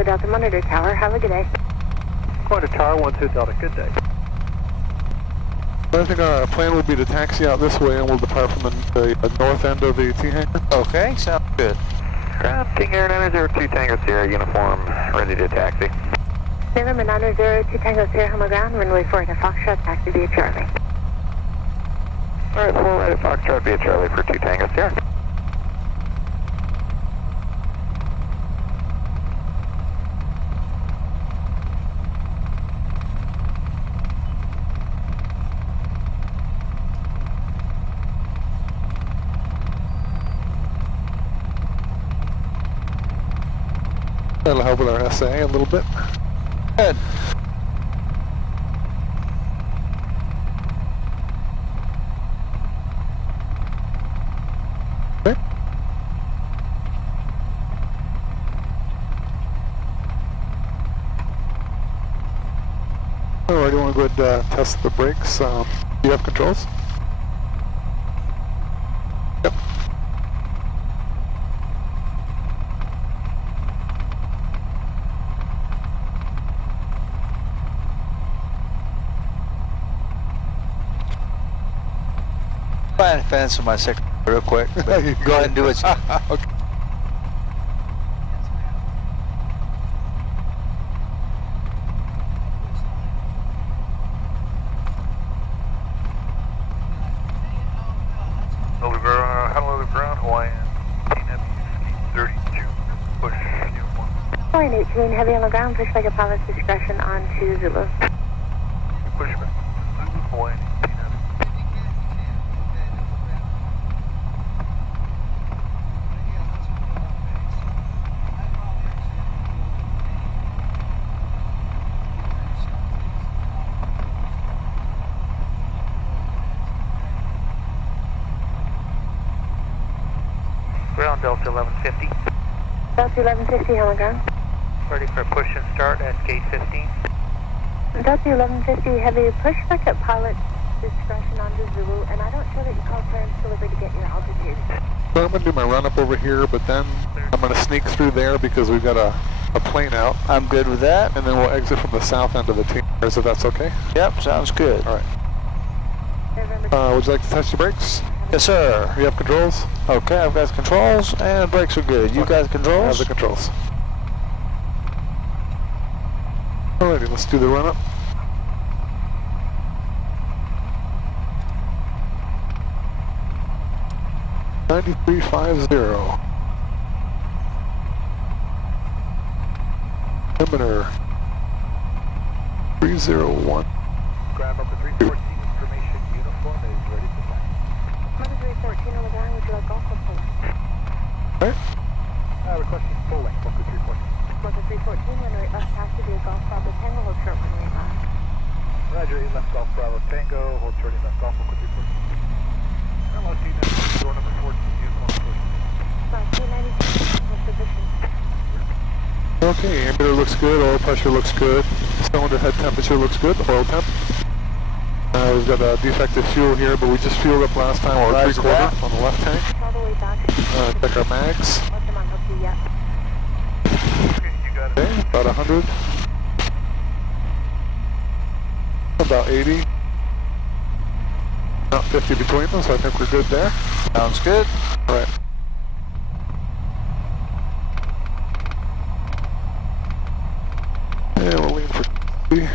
Kilo Delta Monitor Tower. Have a good day. Going to Tower 12 Delta. Good day. I think our plan will be to taxi out this way and we'll depart from the north end of the T hangar. Okay, sounds good. Grounding Air 902 Tango Sierra uniform, ready to taxi. November 902 Tango Sierra, home ground, runway 4 to Foxtrot, taxi via Charlie. Alright, 4 right at Foxtrot via Charlie for 2 Tango Sierra. That'll help with our SA a little bit. Good. Okay. Alright, you want to go ahead and test the brakes? Do you have controls? Yep. Find a fence with my secretary real quick. Go ahead and do it. Okay. Honolulu ground, Hawaiian, 32, push uniform. Hawaiian 18, heavy on the ground, push like a pilot's discretion on to Zulu. Pushback, Zulu, Hawaiian, 18. Ground Delta 1150. Delta 1150, home ground. Ready for push and start at gate 15. Delta 1150, heavy push back at pilot discretion onto Zulu, and I don't show that you called clearance delivery to get your altitude. So I'm going to do my run up over here, but then I'm going to sneak through there because we've got a plane out. I'm good with that. And then we'll exit from the south end of the T hangar, if that's okay. Yep, sounds good. All right. Would you like to touch the brakes? Yes, sir. You have controls? Okay, I've got the controls and the brakes are good. You got the I controls? have the controls. Alrighty, let's do the run up. $93.50. Perimeter 301. Grab up to 314, information uniform is ready to fly. Mother 314 on the ground, would you like golf or pole? Right? Requesting full length, Boca 314. Mother 314, runway left taxi via Golf Bravo Tango, hold short runway left. Roger, 8 left Golf Bravo Tango, hold short 8 left Golf, Boca 314. LOC, door number 14, uniform push. 292, hold position. Okay, ammeter looks good, oil pressure looks good, cylinder head temperature looks good, oil temp. We've got a defective fuel here, but we just fueled up last time, or 3/4 on the left tank. All the way back. Check our mags. Let them unhook you yet. Okay, you got it. Okay, about 100. About 80. About 50 between them, so I think we're good there. Sounds good. All right. And we'll lean for C.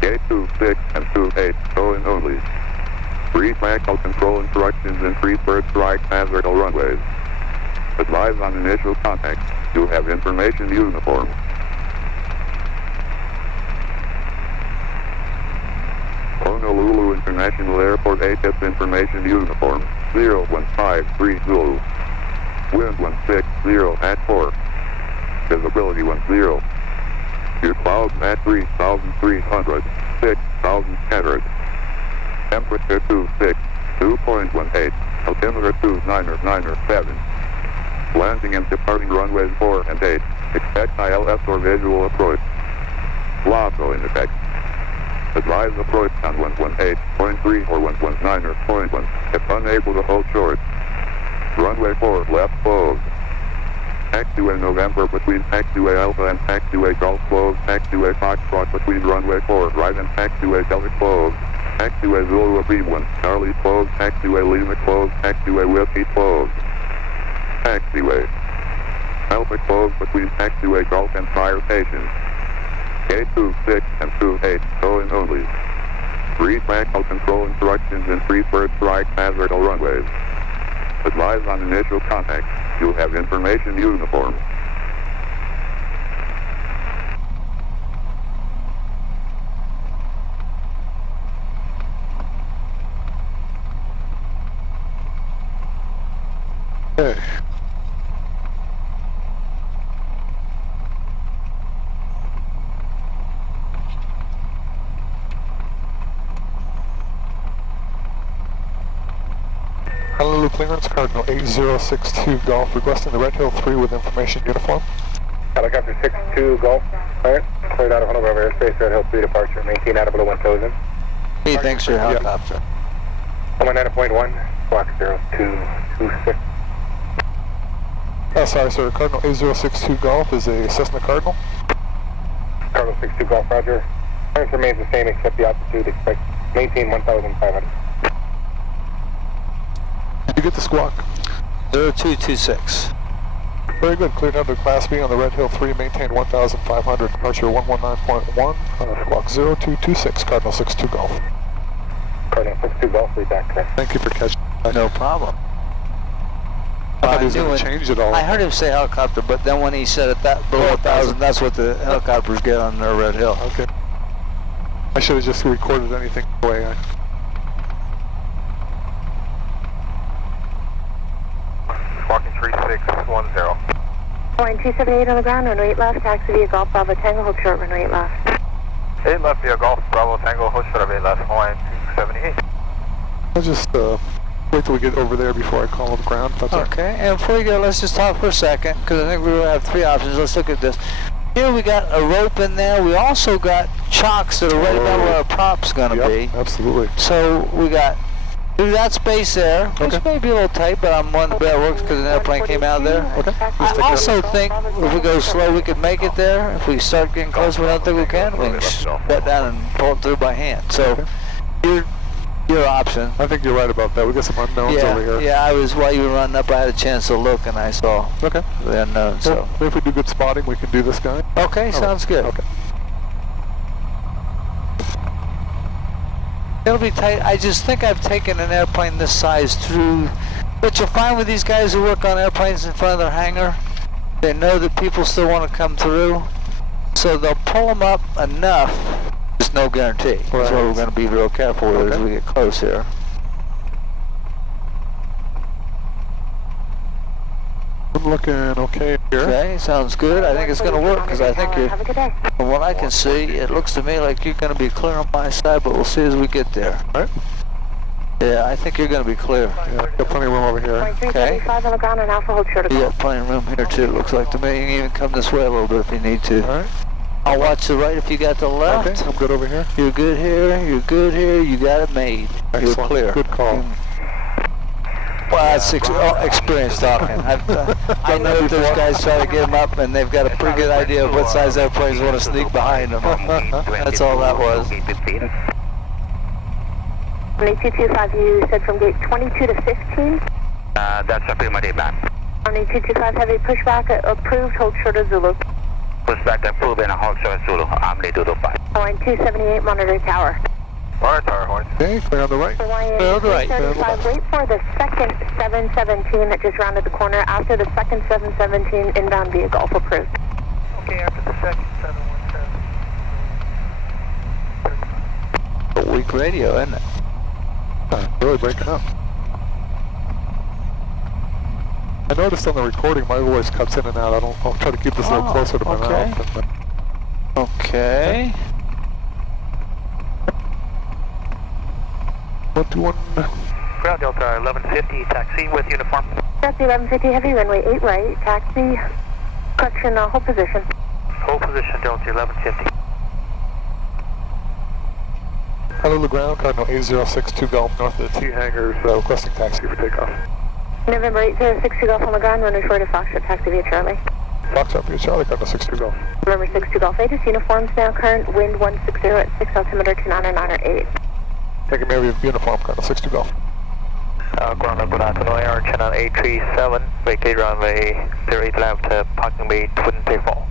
Gate 26 and 28, showing only. Free tactile control instructions and free first strike vertical runways. Advise on initial contact. You have information uniform. Honolulu International Airport ATIP information uniform. 0153 Zulu. Wind 160 at 4. Visibility 10. Your clouds at 3,300, 6,000 scattered. Temperature 26, 2.18, altimeter 2997. Landing and departing runways 4 and 8. Expect ILS or visual approach. LASO in effect. Advise approach on 118.3 or 119 or 0.1 if unable to hold short. Runway 4 left closed. Taxiway November between taxiway Alpha and taxiway Golf closed. Taxiway Foxtrot between runway 4 right and taxiway Delta closed. Taxiway Zulu B1 Charlie closed. Taxiway Lima closed. Taxiway Whiskey closed. Taxiway Alpha closed between taxiway Golf and fire station. Gate 26 and 28 going only. Free tactical control instructions in free first strike vertical runways. Advise on initial contact. You'll have information uniform. Okay. Honolulu clearance, Cardinal 8062 Golf, requesting the Red Hill 3 with information uniform. Helicopter 62 Golf, cleared out of Honolulu Airspace, Red Hill 3 departure, maintain out of below 1000. Hey, thanks for your helicopter. 190.1, block 0226. Sorry sir, Cardinal 8062 Golf is a Cessna Cardinal. Cardinal 62 Golf, roger. Clearance remains the same except the altitude, expect maintain 1,500. Did you get the squawk? 0226. Very good, cleared under Class B on the Red Hill 3, maintain 1,500, departure 119.1, squawk 0226, Cardinal 62 Golf. Cardinal 62 Golf, read back today. Thank you for catching that. No problem. I thought he was going to change it all. I heard him say helicopter, but then when he said it that below 1,000, that's what the helicopters get on their Red Hill. Okay. I should have just recorded anything away. Walking 3610. Line 278 on the ground, runway 8 left, taxi via Golf Bravo Tango, hold short, runway 8 left. 8 left via Golf Bravo Tango, hold short of 8 left, line 278. I'll just wait till we get over there before I call the ground. That's Okay, and before you go, let's just talk for a second, because I think we have three options. Let's look at this. Here we got a rope in there. We also got chocks that are right about where our prop's going to be. Absolutely. So we got through that space there, which may be a little tight, but I'm one that works because an airplane came out of there. Okay. I also think if we go slow, we could make it there. If we start getting close, we don't think we can. We can shut down and pull it through by hand. So your option. I think you're right about that. We got some unknowns over here. Yeah, I was, while you were running up, I had a chance to look and I saw the unknown. So if we do good spotting, we can do this guy. Okay, sounds good. Okay. It'll be tight. I just think I've taken an airplane this size through. What you'll find with these guys who work on airplanes in front of their hangar, they know that people still want to come through, so they'll pull them up enough. Just no guarantee. Right. That's why we're going to be real careful with it as we get close here. I'm looking okay here. Okay, sounds good. I think it's going to work because I think you're, from what I can see, it looks to me like you're going to be clear on my side, but we'll see as we get there. All right. Yeah, I think you're going to be clear. Yeah, got plenty of room over here. Okay. On the ground and Alpha hold short of You got plenty of room here too, it looks like to me. You can even come this way a little bit if you need to. All right. I'll watch the right if you got the left. Okay, I'm good over here. You're good here, you're good here, you got it made. Excellent. You're clear. Good call. Well, that's experience talking. I know that those guys try to get them up and they've got a pretty good idea of what size airplanes want to sneak behind them. That's all that was. 225, you said from gate 22 to 15? That's affirmative, ma'am. 225, heavy pushback approved, hold short of Zulu. Pushback approved and hold short of Zulu. I'm ready to do 5. Line 278, monitor tower. Monitor tower, horns. Okay, clear on the right. Clear on the right. 35, wait for the second 717 that just rounded the corner. After the second 717, inbound via Golf approved. Okay, after the second 717. A weak radio, isn't it? Really breaking up. I noticed on the recording my voice cuts in and out. I'll try to keep this a little closer to my mouth. Okay. 121. Ground Delta 1150, taxi with uniform. Delta 1150, heavy runway 8 right, taxi, correction, hold position. Hold position, Delta 1150. Hello, ground, Cardinal 8062 Golf north of the T hangars, requesting taxi for takeoff. November 8062 Golf on the ground, runway 4 to Foxtrot, taxi via Charlie. Foxtrot via Charlie, Cardinal 62 Golf. November 62 Golf 8 is uniforms now, current wind 160 at 6, altimeter 299 Taking me over uniform, Cardinal 62 Golf. Ground up with Antonio Air, channel 837, vacate runway 08 left, parking bay, twin takeoff.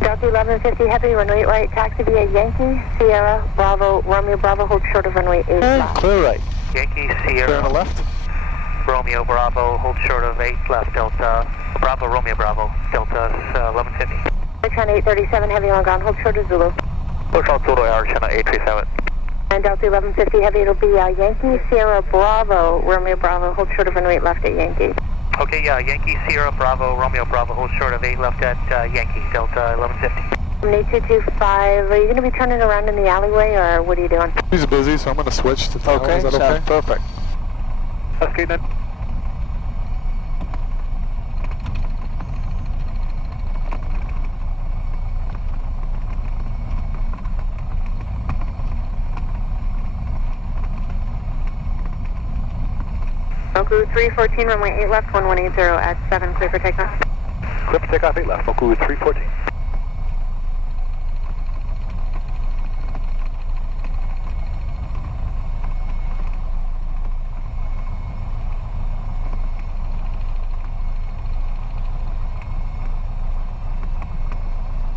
Delta 1150 Heavy, runway 8 right, taxi via Yankee, Sierra, Bravo, Romeo Bravo, hold short of runway 8 left. Clear right. Yankee, Sierra. Clear on the left. Romeo Bravo, hold short of 8 left, Delta. Bravo, Romeo Bravo, Delta 1150. Channel 837 Heavy on ground, hold short of Zulu. Hotel Zulu Air, channel 837. And Delta 1150 Heavy, it'll be Yankee, Sierra, Bravo, Romeo Bravo, hold short of runway 8 left at Yankee. Okay, Yankee, Sierra, Bravo, Romeo Bravo, hold short of 8 left at Yankee, Delta 1150. 8225, are you going to be turning around in the alleyway, or what are you doing? He's busy, so I'm going to switch to tower. Okay, Is that sounds okay? perfect. That's good then. Moku 314, runway 8 left, 1180 at 7, clear for takeoff. Clear for takeoff 8 left, Moku 314.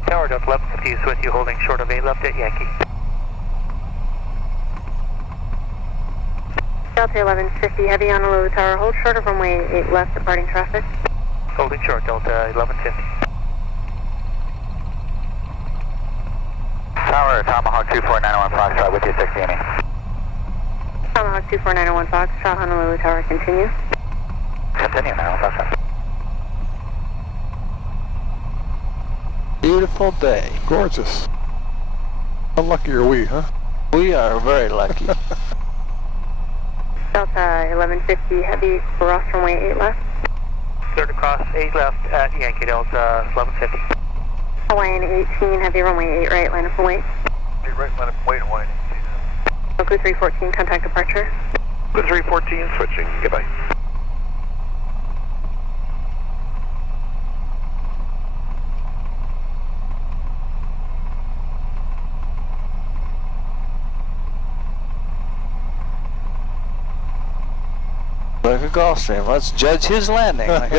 Tower, Delta 1150 is with you, holding short of 8 left at Yankee. Delta 1150 Heavy on the low tower, hold short of runway 8 left, departing traffic. Holding short, Delta 1150. Tower, Tomahawk 24901 Foxtrot with you, 60 Amy. Tomahawk 24901 Foxtrot, Honolulu Tower, continue. Continue now, Foxtrot. Beautiful day. Gorgeous. How lucky are we, huh? We are very lucky. Delta 1150 Heavy, cross runway 8 left. Cleared across 8 left at Yankee, Delta 1150. Hawaiian 18 Heavy, runway 8 right, line up and wait. 8 right, line up and wait, Hawaiian. Moku 314, contact departure. Moku 314, switching, goodbye. Like a Gulfstream. Let's judge his landing. Holding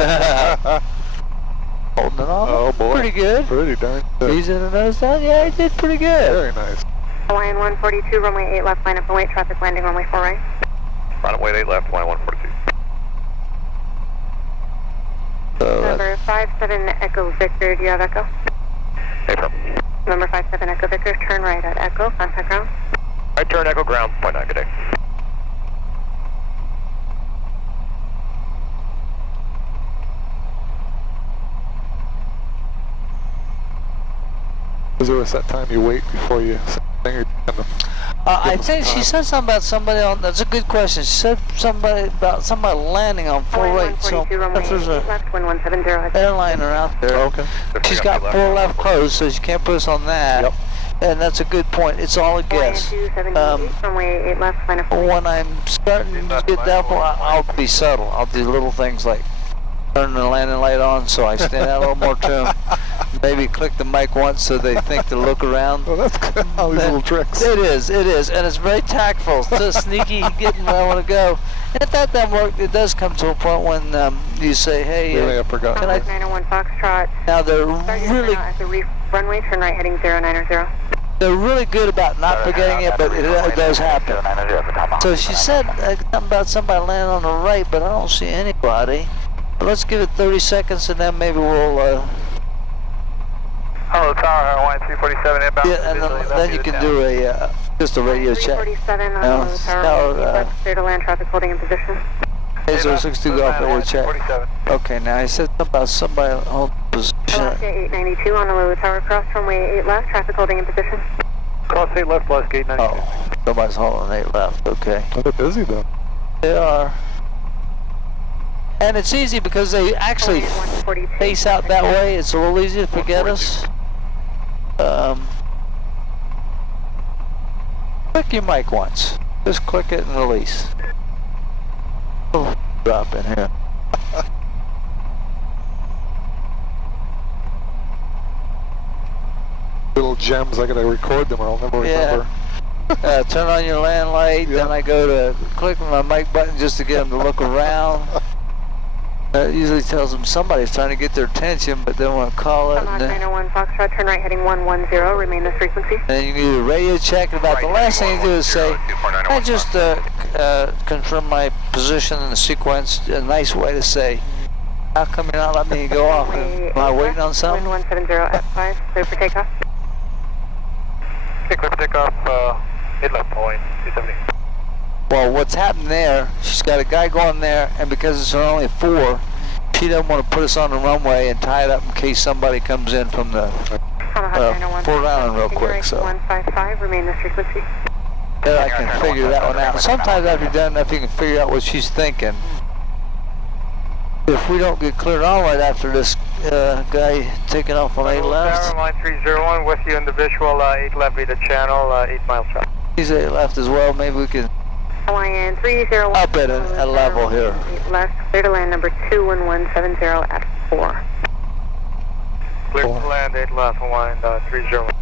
it on. Oh boy. Pretty good. Pretty darn good. He's in the nose down. Yeah, he did pretty good. Very nice. Hawaiian 142, runway 8 left, line up and wait, traffic landing, runway 4 right. Runway 8 left, line 142. So Number 57 Echo Victor, do you have Echo? Affirm. Number 57 Echo Victor, turn right at Echo, contact ground. Right turn, Echo ground, point 9, good day. Is there a set time you wait before you sing or I think she said something about somebody on. That's a good question. She said somebody about somebody landing on full Hawaiian right. So 142, runway if there's 8 a left, 1170. airliner out there, okay. she's got full left closed, so she can't put us on that. Yep. And that's a good point. It's all a Hawaiian guess. 278, runway 8 left, line up and wait. When I'm starting to get doubtful, I'll be subtle. I'll do little things like turn the landing light on so I stand out a little more to them. Maybe click the mic once so they think to look around. Oh, that's good. All these little tricks. It is, and it's very tactful. It's so sneaky getting where I want to go. And if that doesn't work, it does come to a point when you say, hey, Really, I forgot. can I? 901 Foxtrot. Now they're Start your really, turnout at the reef runway, turn right heading 090. they're really good about not forgetting it, but it does happen. So she said something about somebody landing on the right, but I don't see anybody. Let's give it 30 seconds and then maybe we'll. Hello, Tower, Hawaiian 347 inbound. Yeah, and then you can do a just a radio check. 347 on No, the tower. Tower, Clear to land, traffic holding in position. 8062 Golf radio check. 47. Okay, now I said something about somebody holding position. Alaska 892 on the low tower, cross runway 8 left, traffic holding in position. Cross 8 left, last gate 92. Oh, somebody's holding 8 left. Okay, Oh, they're busy though. they are. And it's easy because they actually face out that way. It's a little easy to forget us. Click your mic once. Just click it and release. Oh, drop in here. Little gems, I gotta record them or I'll never remember. Turn on your land light, then I go to click my mic button just to get them to look around. It usually tells them somebody's trying to get their attention, but they don't want to call it. 901 Foxtrot, turn right heading 110, remain this frequency. And you can do a radio check. About the last thing you do is say, I just confirm my position in the sequence. A nice way to say, how come you're not letting me go off? Am I waiting on something? 170 F5, clear for takeoff. Okay, clear for takeoff, 8 left, point 270. Well, what's happened there, she's got a guy going there, and because it's only 4, she doesn't want to put us on the runway and tie it up in case somebody comes in from the Port Island real quick. So 155, remain this frequency. Then I can figure that one out. Sometimes after you've done enough, you can figure out what she's thinking. If we don't get cleared on right after this guy taking off on 8 left. Line 301 with you in the visual, 8 left via the channel, 8 miles south. He's 8 left as well. Maybe we can Hawaiian 301. up at a level here. 8 left, clear to land number 21170 at 4. Clear to land, 8 left, Hawaiian 301.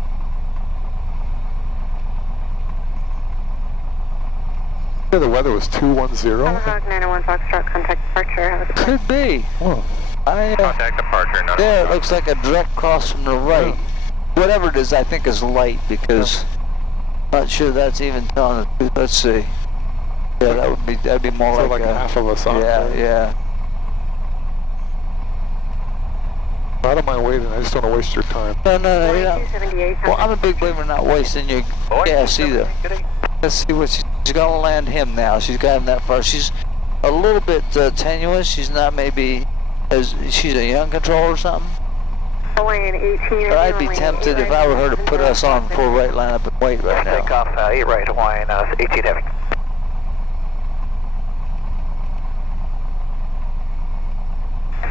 Yeah, the weather was 210. Tomahawk 901 Foxtrot, contact departure. Could be. Oh. Contact departure, not There, it looks like a direct cross from the right. Whatever it is, I think is light because I'm not sure that's even telling the truth. Let's see. Yeah, that'd be more So like like half of us on. Yeah. I don't mind waiting, I just don't want to waste your time. No, you know. 278. Well, I'm a big believer in not wasting your gas either. Let's see what she's gonna land him now. She's got him that far. She's a little bit tenuous. She's not maybe she's a young control or something. Hawaiian 18. But I'd be tempted if I were her to put us on full right line up and wait right now. Takeoff, 8 right, Hawaiian 18 heavy.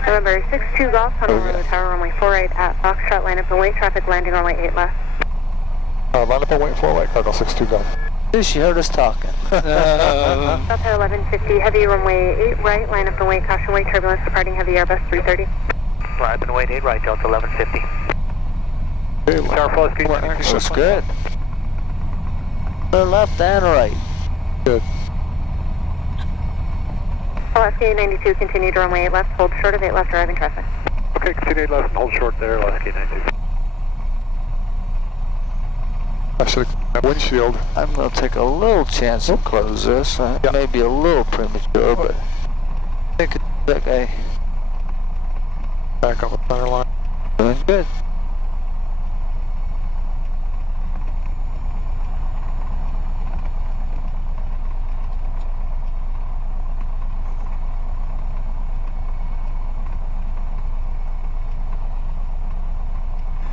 November 62 Golf, Honolulu Tower, runway 48 at Foxtrot, line up and wait, traffic landing runway 8 left. Line up and wait for white Cardinal 62 Golf. She heard us talking. Delta 1150, heavy runway 8 right, line up and wait, caution wait, turbulence departing heavy Airbus 330. Line up and wait, 8 right, Delta 1150. Hey, Tower flow speed. That's good. Left and right. Good. Alaska 92, continue to runway 8 left, hold short of 8 left, arriving traffic. Okay, continue 8 left and hold short there, Alaska 92. I should have windshield. I'm going to take a little chance to close this. It may be a little premature, but I think that guy Back on the center line. doing good.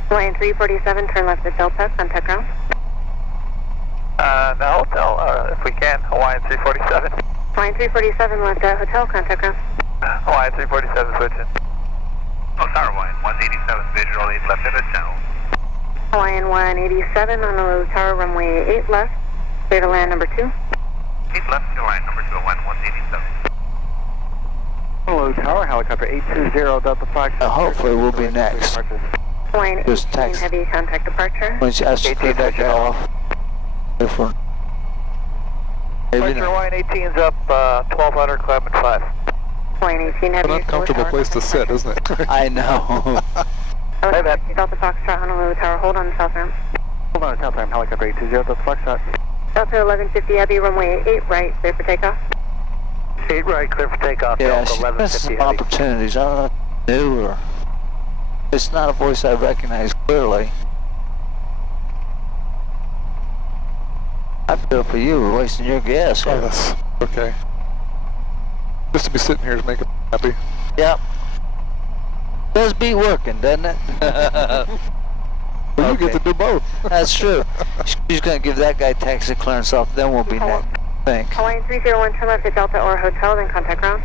Hawaiian 347, turn left at Delta, contact ground. The hotel, if we can, Hawaiian 347. Hawaiian 347, left at hotel, contact ground. Hawaiian 347, switching. Oh, Tower Hawaiian 187, visual 8 left in the channel. Hawaiian 187, Honolulu Tower, runway 8 left, clear to land number 2. 8 left to line number 2, Hawaiian 187. Hello, Tower, helicopter 820, Delta 5. Hopefully we'll be next. Hawaiian Just 18, text. heavy contact departure. When she asks to clear that guy off. Different. Maybe not. Hawaiian 18's up 1200, climb at 5. Hawaiian 18, heavy. An uncomfortable place to sit, isn't it? I know. Delta Foxtrot, Honolulu Tower, hold on the south ramp. Hold on, south ramp, helicopter 820, Delta Foxtrot. Delta 1150, heavy, runway 8 right, clear for takeoff. 8 right, clear for takeoff, Yeah, Delta she has 1150 some heavy. opportunities. I don't know if it's new or... It's not a voice I recognize clearly. I feel for you, we're wasting your gas Oh, here. that's okay. Just to be sitting here is making me happy. Yep. Does be working, doesn't it? Well, you get to do both. That's true. She's going to give that guy taxi clearance off, then we'll be next, I think. Hawaiian 301, turn left at Delta or hotel, then contact ground.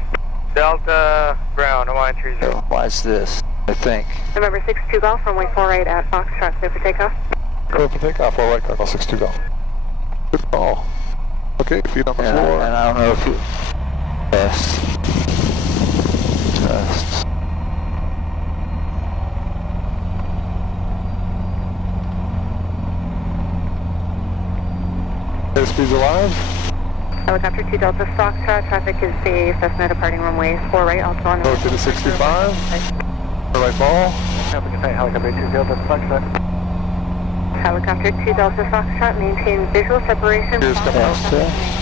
Delta ground, Hawaiian 30. So, watch this, I think. November 62 Golf, runway 48 at Foxtrot, clear for takeoff. Clear for takeoff, all right, Cardinal 62 Golf. Good call. Okay, feet on the floor. And I don't know if you... Test. Airspeed's alive. Helicopter 2 Delta Foxtrot, traffic is the Cessna departing runway 4 right, also on the... Rotate to 65. Right ball. Helicopter 2 Delta Foxtrot. Helicopter 2 Delta Foxtrot, maintain visual separation. Here's coming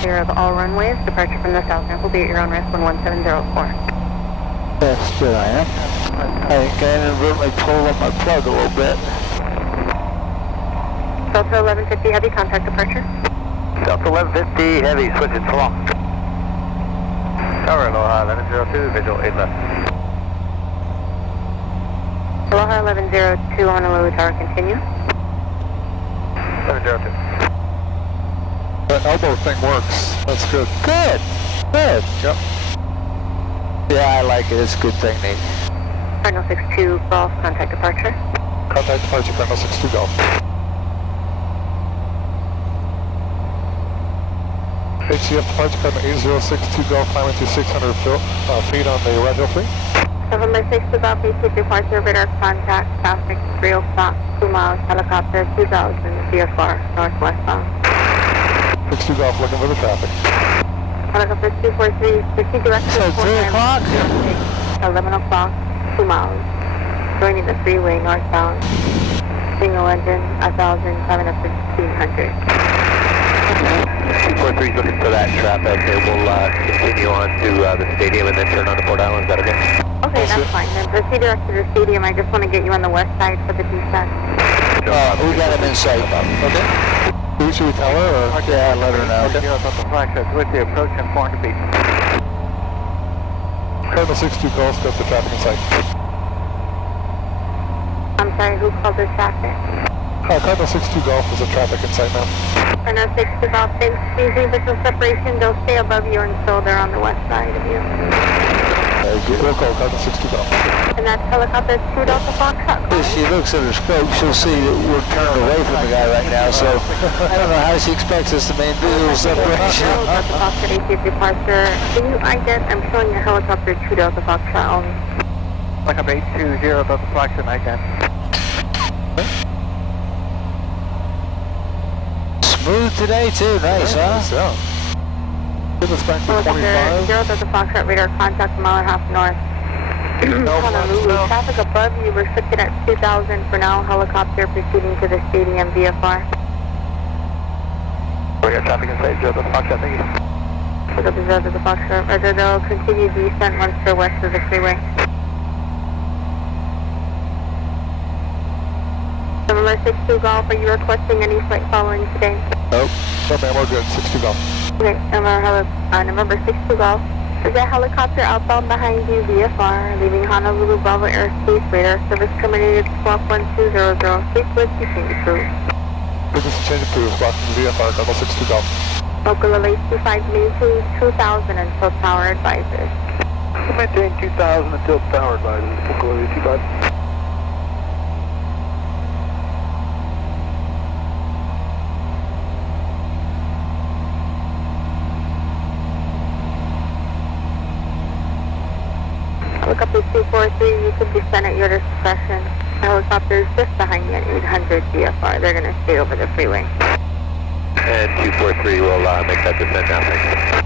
Clear of all runways. Departure from the south ramp will be at your own risk 11704. Yes, good I am. I think I inadvertently pulled up my plug a little bit. Delta 1150 Heavy, contact departure. Delta 1150 Heavy, switching to long. Tower Aloha 1102, visual 8 left. Aloha 1102, Honolulu Tower, continue. 1102. That elbow thing works. That's good. Good. Yep. Yeah, I like it. It's a good thing, Nate. Cardinal 62 Golf, contact departure. Contact departure, Cardinal 62 Golf. HCF departure, Cardinal 8062 Golf, climbing to 600 feet on the Red Hill 3. 762 Golf, AT departure, radar contact, traffic 3 o'clock, 2 miles, helicopter 2000, VFR, northwestbound. 62 Golf, looking for the traffic. Helicopter 243, 50 direction. So 3 o'clock? 11 o'clock, 2 miles. Joining the freeway northbound. Single engine, 1,000, climbing up to 1,500. 243 is looking for that traffic, and we'll continue on to the stadium and then turn on to Port Island. Is that okay? Okay, that's fine. Then proceed direct to the stadium. I just want to get you on the west side for the descent. We got him in sight. Okay. Should we tell her or? Yeah, let her know. Okay. With the approach and 400 feet. Cardinal 62 Golf, got the traffic in sight. I'm sorry, who called this traffic? Cardinal 62 Golf is a traffic in sight now. Cardinal 62 Golf, thanks. Using visual separation, they'll stay above you until they're on the west side of you. We'll go, Cardinal 62 Golf. And that's helicopter 2 Delta Foxtrot. If she looks at her scope, she'll see that we're turned away from the guy right now, so I don't know how she expects us to maintain visual separation. Delta Foxtrot, AT departure. Can you I'm showing your helicopter 2 Delta Foxtrot only. Helicopter 820 Delta Foxtrot, ICANN. Smooth today too, nice, huh? Yeah. Give us back to 25. 0 Delta Foxtrot, radar contact, mile and a half north. Honolulu, traffic above you restricted at 2,000 for now. Helicopter proceeding to the stadium VFR. We got traffic inside 0 Delta Foxtrot, thank you. 0 Delta Foxtrot, they'll continue descent once they're west of the freeway. 762 Golf, are you requesting any flight following today? Nope. No, ma'am, we're good. 62 Golf. Okay, November 62 Golf. Is that helicopter outbound behind you, VFR, leaving Honolulu Bravo Airspace, radar service terminated, swap 1200, sequence, you change approved. Business change approved, block from VFR, Cardinal 62 Golf. Local LA 25 maintain 2000 until tower advisors. Maintain 2000 until tower advisors. Local LA 25. Helicopter 243, you can descend at your discretion. The helicopter is just behind you at 800 VFR. They're going to stay over the freeway. And 243 will make that descent now, thanks.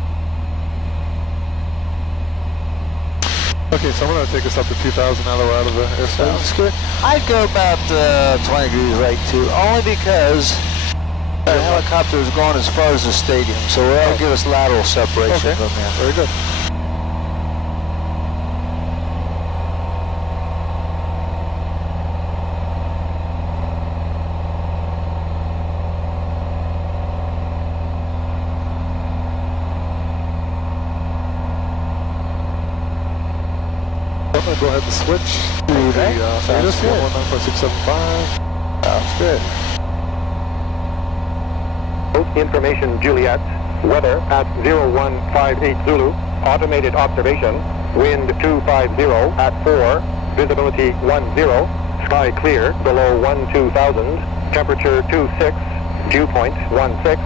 Okay, so I'm going to take us up to 2,000 now that we're out of the airspace. Sounds good. I'd go about 20 degrees right too, only because the helicopter is going as far as the stadium, so that'll give us lateral separation from there. Very good. I'm going to go ahead and switch to the status here, 194.675. Sounds good. Information Juliet, weather at 0158 Zulu, automated observation, wind 250 at 4, visibility 10, sky clear below 12,000, temperature 26, dew point 16,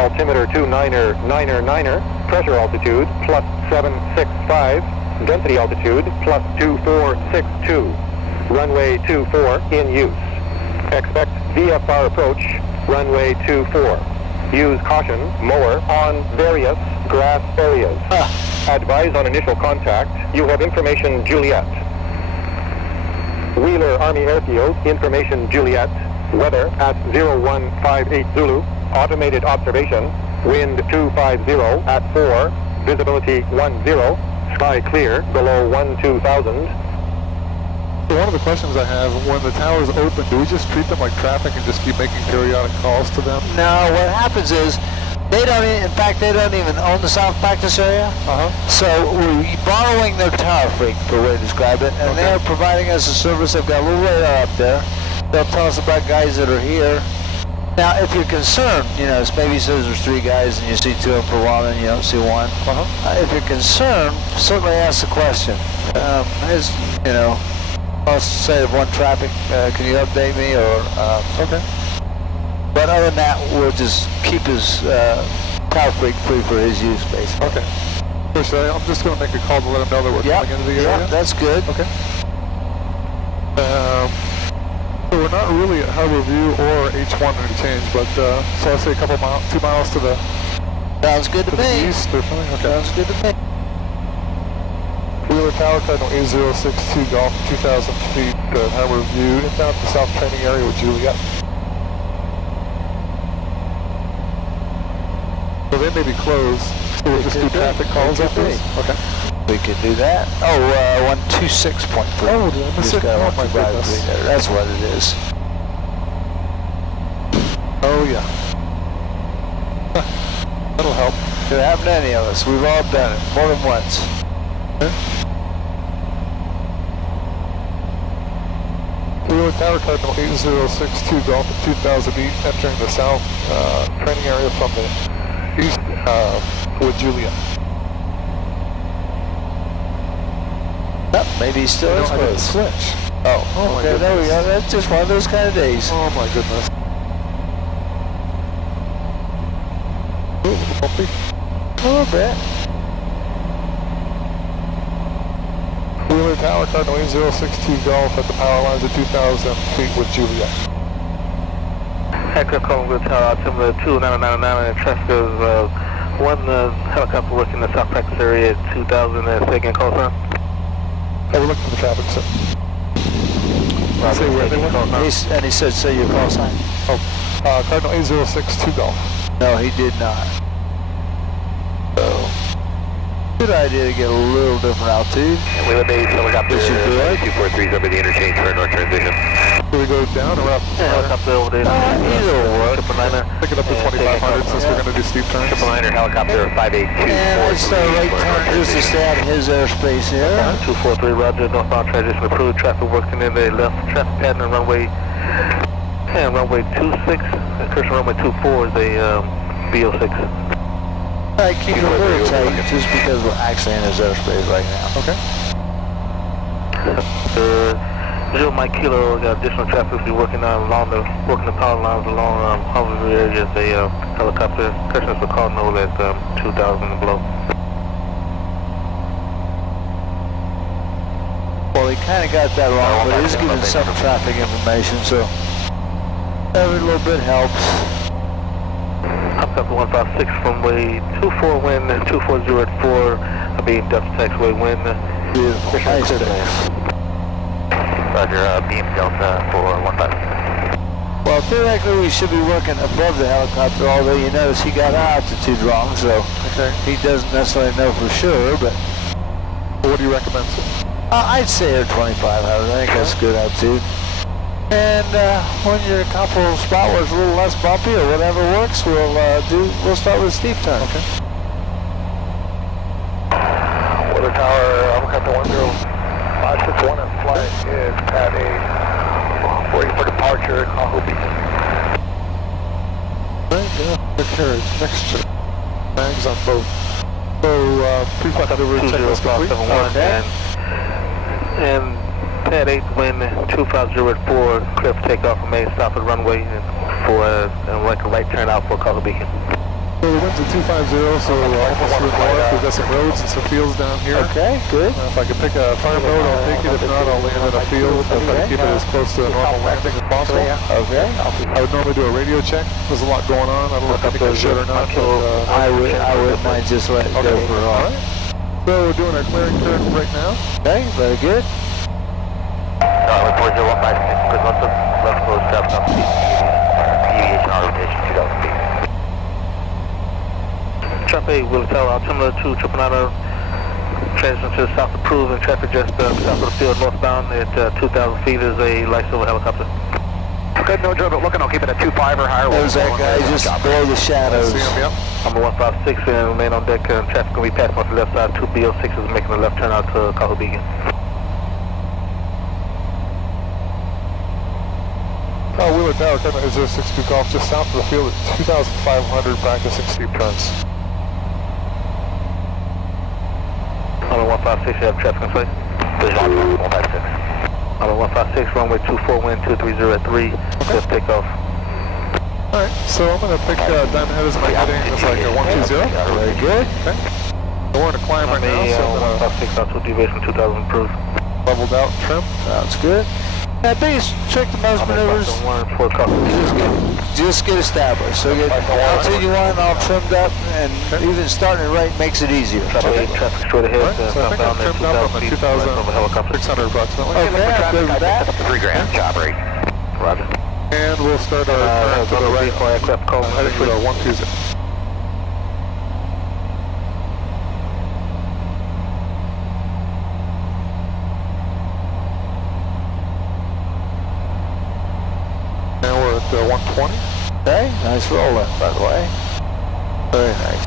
altimeter 29er, pressure altitude plus 765, density altitude plus 2462, runway 24 in use. Expect VFR approach, runway 24. Use caution, mower on various grass areas. Advise on initial contact. You have information Juliet. Wheeler Army Airfield, information Juliet. Weather at 0158 Zulu. Automated observation. Wind 250 at 4. Visibility 10. Sky clear below 12,000. One of the questions I have, when the tower's open, do we just treat them like traffic and just keep making periodic calls to them? No, what happens is, they don't, in fact, they don't even own the South practice area. So we're borrowing their tower freak, for a way to describe it, and they're providing us a service. They've got a little radar up there. They'll tell us about guys that are here. Now, if you're concerned, you know, maybe says there's 3 guys and you see 2 of them per one and you don't see one. If you're concerned, certainly ask the question. You know, I'll say one traffic, can you update me, or, okay. But other than that, we'll just keep his tower freak free for his use, basically. Okay. So I'm just going to make a call to let him know that we're coming into the area? Yeah, that's good. Okay. So we're not really at Harbor View or H1 interchange, but so I'll say a couple miles, 2 miles to the sounds good to me. The east or something? Okay. Sounds good to me. Wheeler Tower, Cardinal 8062 Golf, 2,000 feet, Harbor View, inbound to the south training area with Juliet. So they may be closed, so we'll just do traffic calls after this? Okay. We could do that. Oh, 126.3. Oh, did I miss it? Oh my goodness. That's what it is. Oh yeah. That'll help. Could happen to any of us. We've all done it, more than once. Okay. Wheeler Tower, Cardinal 8062 Golf at 2,000 feet, entering the south training area from the east with Juliet. Yep, maybe he's still I didn't switch. Oh, okay, there we go. That's just one of those kind of days. Oh my goodness. Ooh, bumpy. A little bit. Wheeler Tower, Cardinal 8062 Golf at the power lines at 2,000 feet with Juliet. Aircraft calling Wheeler Tower, altimeter 2999, and traffic is one helicopter working in the south practice area at 2,000, second call sign. Oh, we're looking for the traffic, sir. Say where they went? And he said, say your call sign. Oh, Cardinal 8062 Golf. No, he did not. So, good idea to get a little different altitude. And Wheeler Base helicopter 243 over the interchange for north transition. Do we go down or up? Helicopter over there. Either will work. Pick it up to 2,500 since we're going to do steep turns. 999 helicopter 582. And let's right turn just to stay out of his airspace here. 243, roger, northbound transition approved. Traffic working in the left traffic pattern on runway 26. Cursor runway 24 is a B06. I keep it a little tight just because we're actually in his airspace right now. Okay. 0 Mike Kilo, got additional traffic will be working the power lines along Harbor View area. Just a helicopter. Cursor for call no at 2,000 below. Well, he kind of got that wrong, but he's giving some traffic information, so every little bit helps. Helicopter 156 from way 24 wind, 240 at 4, I'll be Delta taxiway wind. Beautiful. Nice place. Roger, beam Delta for 15. Well, theoretically we should be working above the helicopter, although you notice he got our altitude wrong, so he doesn't necessarily know for sure, but... What do you recommend, sir? I'd say air 2,500, I think that's a good altitude. And when you're a couple spot where it's a little less bumpy or whatever works, we'll start with a steep turn. Okay. Wheeler Tower, helicopter 10561 and flight is at waiting for departure, Congo Beacon. Right, good carriage, mixture. Bags on both. So, pre-flight delivery checklist complete. Okay. And pad 8 wind 250 at 4, clear for takeoff and main stop at runway for like a right turn out for Congo Beacon. So the wind's at 250, so almost to the north. We've got some roads and some fields down here. Okay, good. If I can pick a farm road, I'll take it. If not, I'll land in a field. I'll try to keep it as close to a normal landing as possible. Okay. I would normally do a radio check. There's a lot going on. I don't know if I think I should or not. But, I wouldn't mind just letting it go for all right. So we're doing our clearing curve right now. Okay, very good. Charlie 40156, good luck. Left close, step up, PHNL rotation 2000 feet. Trap 8, Will Tower, altimeter 2, tripping out of transition to the south approved and traffic just south of the field northbound at 2,000 feet is a light silver helicopter. Okay, no job, but looking, I'll keep it at 25 or higher. There's that guy just below the shadows. See him, yep. Number 156 and remain on deck. Traffic will be passing off the left side. 2 BL6 is making a left turn out to Cajo Beacon. Wheeler Tower, Kevin, is 062 Golf, just south of the field at 2,500, practicing steep turns. Number 156, you have traffic in place? There's 156. Number 156, runway 24, wind 230 at 3, just take off. Alright, so I'm going to pick Diamond Head as my heading. It's like a 120. Very good. Okay. So we're in a climb right now, so I'm going to 156 out to deviation 2,000 approved. leveled out trim. Sounds good. That biggest trick to most maneuvers, just get established. So get altitude you want all trimmed up, and even starting it right makes it easier. Traffic straight ahead, Right, so I think I'm trimmed up on the 2,600 approximately. Okay, I'm good with that. 3 grand, job rate. Roger. And we'll start our turn to the right. Aircraft call. Heading for the 120. Now we're at 120. Okay, nice roller, by the way. Very nice.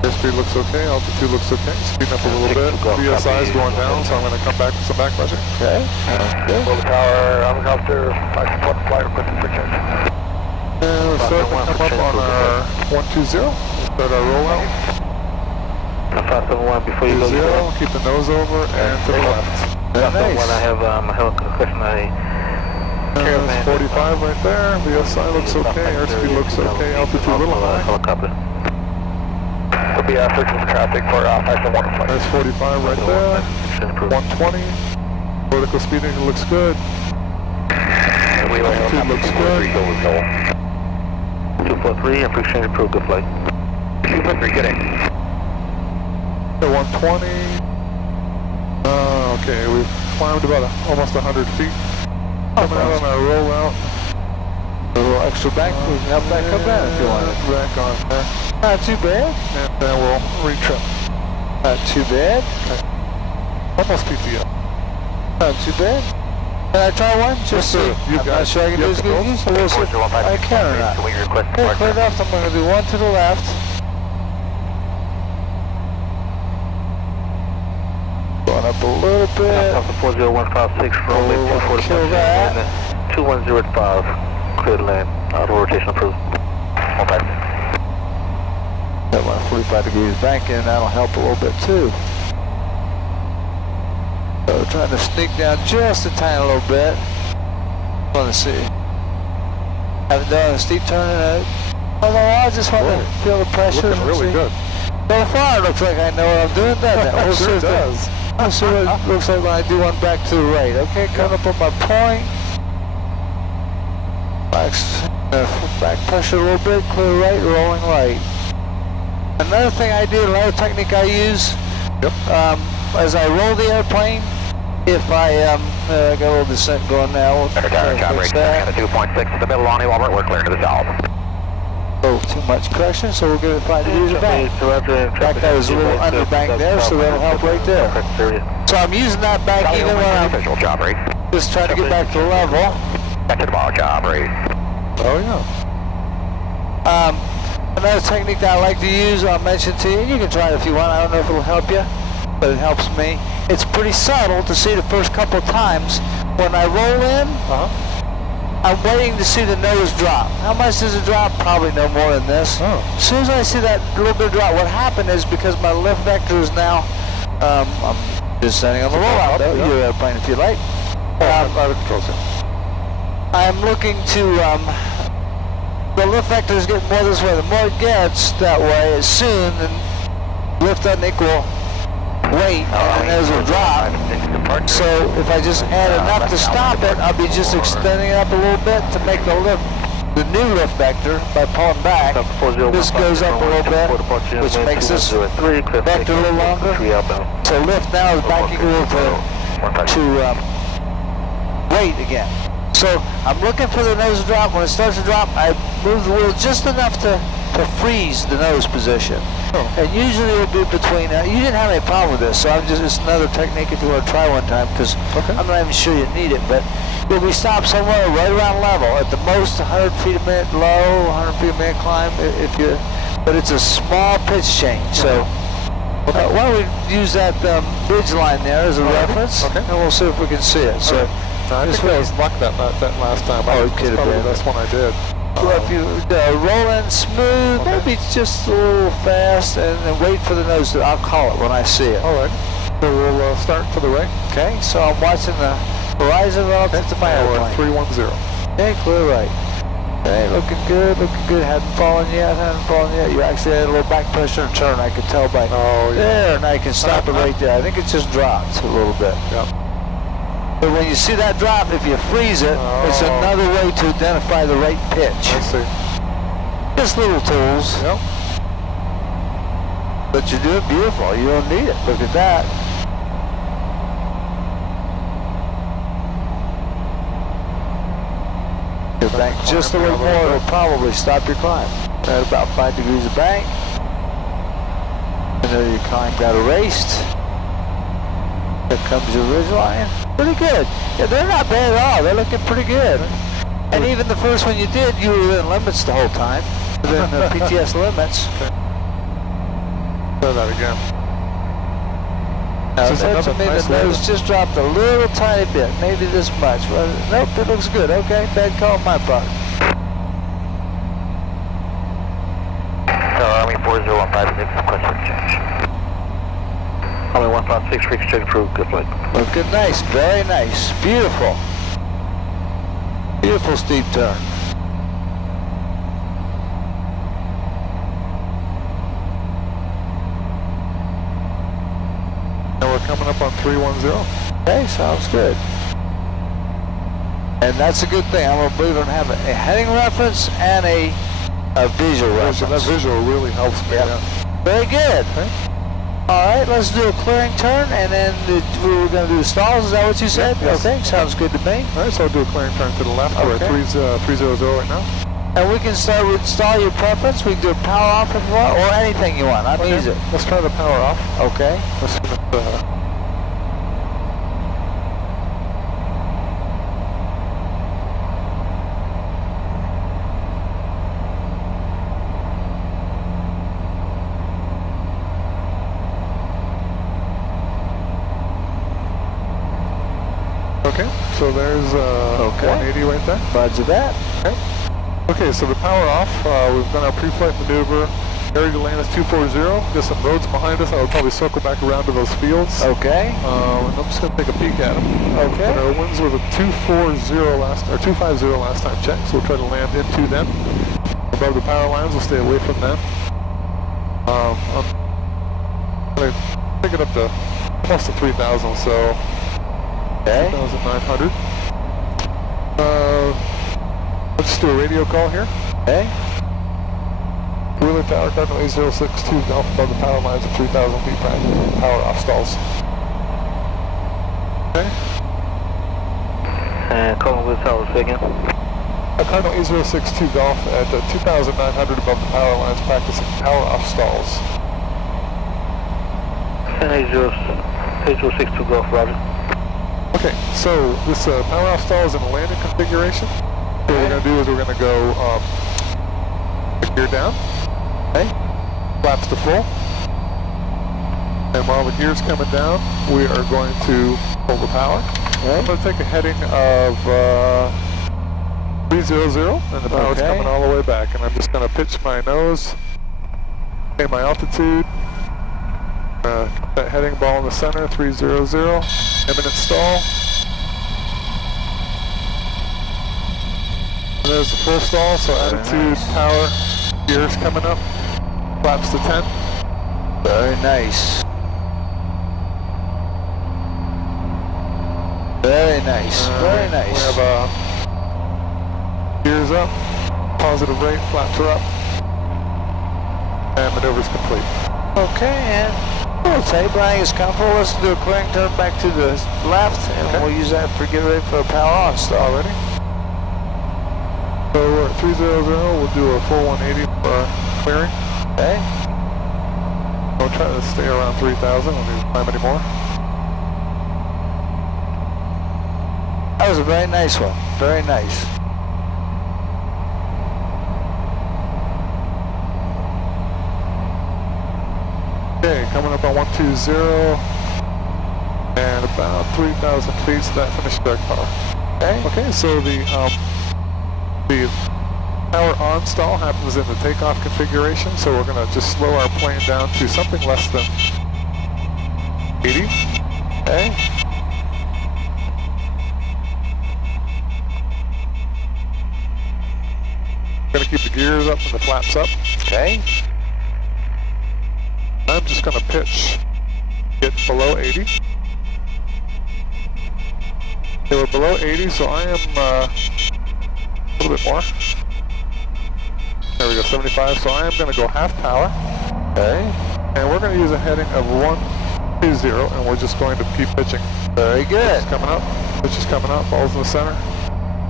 Airspeed looks okay, altitude looks okay. Speeding up a little bit. VSI is going down, so I'm going to come back with some back pressure. Okay, good. Will Tower, helicopter, 5 flight requesting for change. And we're starting to come up on our 120. We'll start our rollout. 571 before you go. 20, keep the nose over and to the left. Very nice. I have a helicopter question. That's 45 right there. VSI looks okay. Airspeed looks okay. Altitude a little high. Helicopter. Will be searching for traffic for 571 flight. There's 45 right there. 120. Vertical speeding looks good. Altitude looks good. 243, and pre-exchange approved, good flight. 243, good in. 120. Okay, we've climbed about almost 100 feet. Coming out on our rollout. A little extra back, we can help that come down if you want it. Back on there. Not too bad. And then we'll retrim. Not too bad. Almost PTO. Not too bad. Can I try one? Just Yes, sir. see. You I'm got not it. sure I can do as good as you, so we'll see if I can or not. Okay, clear left. I'm going to do one to the left. Going up a little bit. Alpha 40156, runway 245, kill that. 210 at 5, clear to land, auto rotation approved. 156. Got my 45 degrees bank in, that'll help a little bit too. So trying to sneak down just a tiny little bit. Want to see. Haven't done a steep turn in it. Although I just want to feel the pressure. Looking really good. So far it looks like I know what I'm doing, doesn't it? Sure does. I'll see what it looks like when I do one back to the right. Okay, coming up on my point. Back pressure a little bit, clear right, rolling right. Another thing I do, another technique I use, as I roll the airplane, if I got a little descent going now. Got a 2.6 to the middle on while we're clear to the south. Oh, too much correction, so we'll give it 5 degrees of bank. In fact, I was a little underbanked there, so that'll help right there. So I'm using that bank even when I'm just trying to get back to level. Back to tomorrow, job rate. Oh yeah. Another technique that I like to use, I'll mention to you. You can try it if you want. I don't know if it'll help you, but it helps me. It's pretty subtle to see the first couple times. When I roll in, I'm waiting to see the nose drop. How much does it drop? Probably no more than this. Oh. As soon as I see that little bit of drop, what happened is because my lift vector is now, I'm just setting on the rollout though, your airplane if you like. I'm looking to, the lift vector is getting more this way. The more it gets that way, it's soon, and lift doesn't equal weight, and there's a drop. So if I just add enough to stop it, I'll be just extending it up a little bit to make the new lift vector by pulling back. This goes up a little bit, which makes this vector a little longer. So lift now is back equal to weight again. So I'm looking for the nose to drop. When it starts to drop, I move the wheel just enough to freeze the nose position. Oh. And usually it'll be between, you didn't have any problem with this, so it's another technique if you want to try one time, because I'm not even sure you need it, but you'll be stopped somewhere right around level, at the most 100 feet a minute low, 100 feet a minute climb, but it's a small pitch change, so why don't we use that ridge line there as a reference, and we'll see if we can see it. So I think I was lucky that last time. Oh, it could have been. That's one I did. Well, if you roll in smooth, maybe just a little fast, and wait for the nose to, I'll call it when I see it. All right. So we'll start to the right. Okay, so I'm watching the horizon relative to my airplane. 310. Okay, clear right. Okay, looking good, Hadn't fallen yet. You actually had a little back pressure and turn, I could tell by there, and I can stop it right there. I think it just dropped a little bit. Yep. But when you see that drop, if you freeze it, it's another way to identify the right pitch. I see. Just little tools. Yep. But you're doing beautiful. You don't need it. Look at that. Your bank just a little more, it'll probably stop your climb. At about 5 degrees of bank. And then your climb got erased. There comes your ridge line. Pretty good. Yeah, they're not bad at all. They're looking pretty good. And even the first one you did, you were within limits the whole time. Within the PTS limits. Try that again. Now, that to me, the nose just dropped a little tiny bit. Maybe this much. Well, nope, it looks good. Okay, bad call on my part. Army 40156, question change. Army 156, freak check approved, good flight. Looking nice, very nice, beautiful. Beautiful steep turn. And we're coming up on 310. Okay, sounds good. And that's a good thing. I'm going to believe it or not, have a heading reference and a visual reference. That visual really helps me. Yep. Yeah. Very good. Okay. All right, let's do a clearing turn, and then we were going to do the stalls. Is that what you said? Yes. Okay, sounds good to me. All right, so I'll do a clearing turn to the left. We're at 300 right now. And we can start with stall your preference. We can do a power off if you want, or anything you want. I'm easy. Let's try the power off. Okay. Let's see if, Okay, so there's 180 right there. Roger that. Okay. Okay, so the power off, we've done our pre-flight maneuver. Area to land is 240. There's some roads behind us. I would probably circle back around to those fields. Okay. And I'm just going to take a peek at them. Okay. And our winds was a 250 last time check, so we'll try to land into them. Above the power lines, we'll stay away from them. I'm going to take it up to close to 3,000, so 3,900. Let's just do a radio call here. Okay. Wheeler Tower, Cardinal 8062, Golf above the power lines at 3,000 feet prime. Power off stalls. Okay. And calling with tower again. Cardinal 8062 Golf at 2,900 above the power lines, practicing power off stalls. And 8062 Golf, roger. Okay, so this power off stall is in a landing configuration. So what we're going to do is we're going to go gear down, flaps to full, and while the gear's coming down, we are going to pull the power. I'm going to take a heading of 300, and the power's Okay. coming all the way back. And I'm just going to pitch my nose, okay, my altitude, that heading ball in the center, 300, imminent stall. And there's the full stall, so attitude, power, gears coming up, flaps to 10. Very nice. Very nice. Very nice. We have gears up, positive rate, flaps are up, and maneuver's complete. Okay, and we'll say Brian is comfortable. Let's do a clearing turn back to the left, and we'll use that for get ready for a power on stall. Ready? So we're at 300, we'll do a full 180 for clearing. Okay. We'll try to stay around 3,000, we'll need to climb anymore. That was a very nice one. Very nice. Okay, coming up on 120, and about 3,000 feet, so that finished our power. Okay. Okay, so the power on stall happens in the takeoff configuration, so we're going to just slow our plane down to something less than 80. Okay. Going to keep the gears up and the flaps up. Okay. I'm just going to pitch, get below 80. Okay, we're below 80, so I am a little bit more. There we go, 75, so I am going to go half power. Okay. And we're going to use a heading of 120, and we're just going to keep pitching. Very good. Pitch is coming up, pitch is coming up, ball's in the center.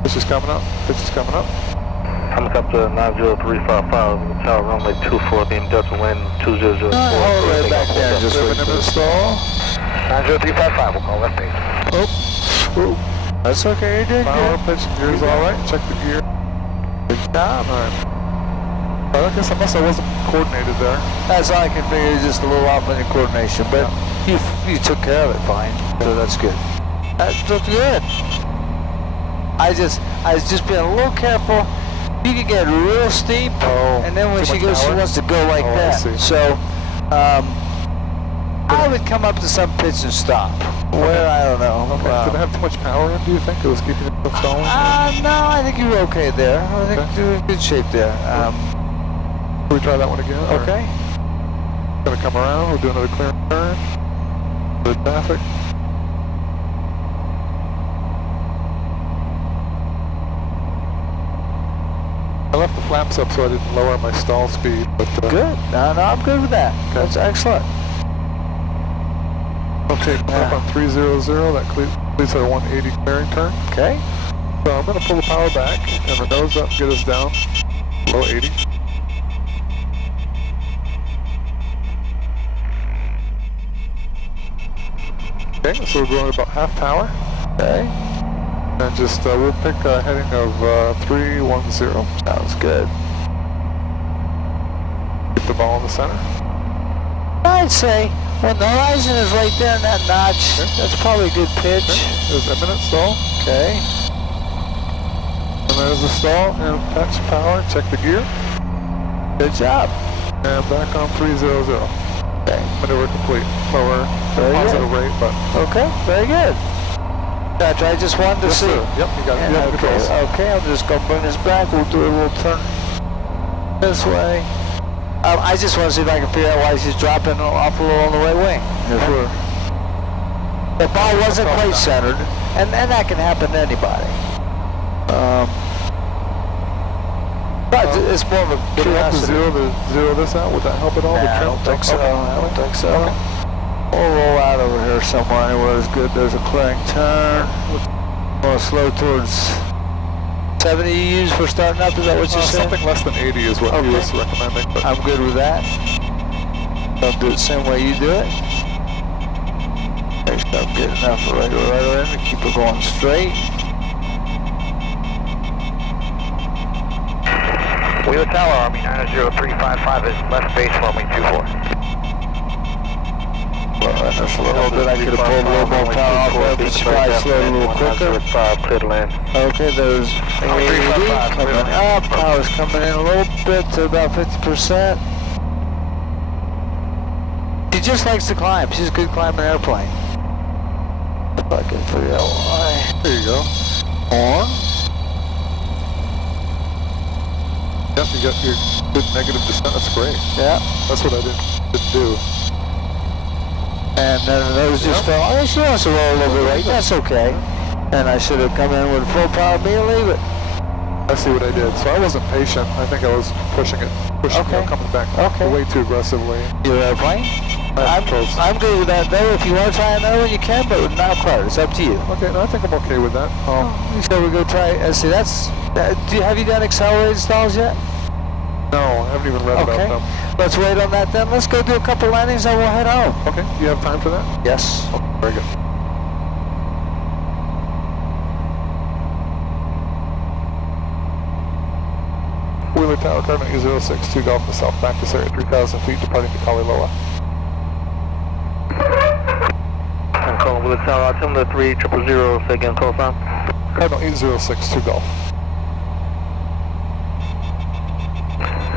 Pitch is coming up, pitch is coming up. Coming up to 90355, tower runway 24, beam Delta wind 2004. Hold right back there, just wait for the stall. 90355, we'll call left base. Oh, That's okay, you did power, good. pitch, gears all right, check the gear. Good job. All right. Well, I guess unless I wasn't coordinated there. That's all I can figure, just a little off in your coordination, but you took care of it fine, so that's good. That looked good. I was just being a little careful. You can get real steep, and then when too she much goes, she power? wants to go like Oh, I that. see. So, I would come up to some pitch and stop. Where, I don't know. Okay. Did it have too much power in, do you think? It was keeping it from stalling? No, I think you were okay there. I think you're in good shape there. Can we try that one again? or- Okay. Gonna come around, we'll do another clear turn. The traffic. I left the flaps up so I didn't lower my stall speed, but Good. No, I'm good with that. That's excellent. Okay, up on 300, that completes our 180 clearing turn. Okay. So I'm gonna pull the power back and the nose up, get us down below 80. Okay, so we're going about half power. Okay. And just, we'll pick a heading of 310. Sounds good. Keep the ball in the center. I'd say when the horizon is right there in that notch, that's probably a good pitch. There's imminent stall. Okay. And there's the stall, and touch power, check the gear. Good job. And back on 300. Okay. Maneuver complete. Lower, Very positive good. rate, but... Okay, very good. Gotcha, I just wanted to Yes, see. sir. Yep, you got it. And You have controls. okay, I'm just going to bring this back. We'll do a little turn this way. I just want to see if I can figure out why she's dropping off a little on the right wing. The ball wasn't quite centered, and that can happen to anybody. But it's more of a Would it help to curiosity. zero this out? Would that help at all? Nah, The I trim? don't think so. Okay. I don't think so. Okay. We'll roll out over here somewhere anywhere is good. There's a clearing turn. We'll slow towards 70 you use for starting up. Is that what you're saying? Something less than 80 is what he was recommending. But I'm good with that. I'll do it the same way you do it. Next up, get enough right in to keep it going straight. Wheeler Tower, Army 90355 is left base, runway 24. Well, just a little bit. I could have pulled a little more power off there, but you probably slowed a little quicker. Clear to land. Okay, there's 80 coming up. Power's coming in a little bit to about 50%. She just likes to climb. She's a good climbing airplane. Fucking 3LY. There you go. On. Yep, you got your good negative descent. That's great. Yeah. That's what I didn't do. And then those just fell. I mean, she wants to roll a little bit right. That's okay. And I should have come in with full power immediately, but I see what I did. So I wasn't patient. I think I was pushing it, Okay. coming back way too aggressively. your airplane. I'm good with that though. If you want to try another one, you can, but not part. It's up to you. Okay, no, I think I'm okay with that. So we go try. See, that's. Have you done accelerated stalls yet? No, I haven't even read Okay. about them. Let's wait on that then. Let's go do a couple landings and we'll head home. Okay, you have time for that? Yes. Oh, very good. Wheeler Tower, Cardinal E062 Golf to South Backus area, 3,000 feet, departing to Kaliloa. I'm calling Wheeler Tower, altimeter 3000, say again, call sign. Cardinal E062 Golf.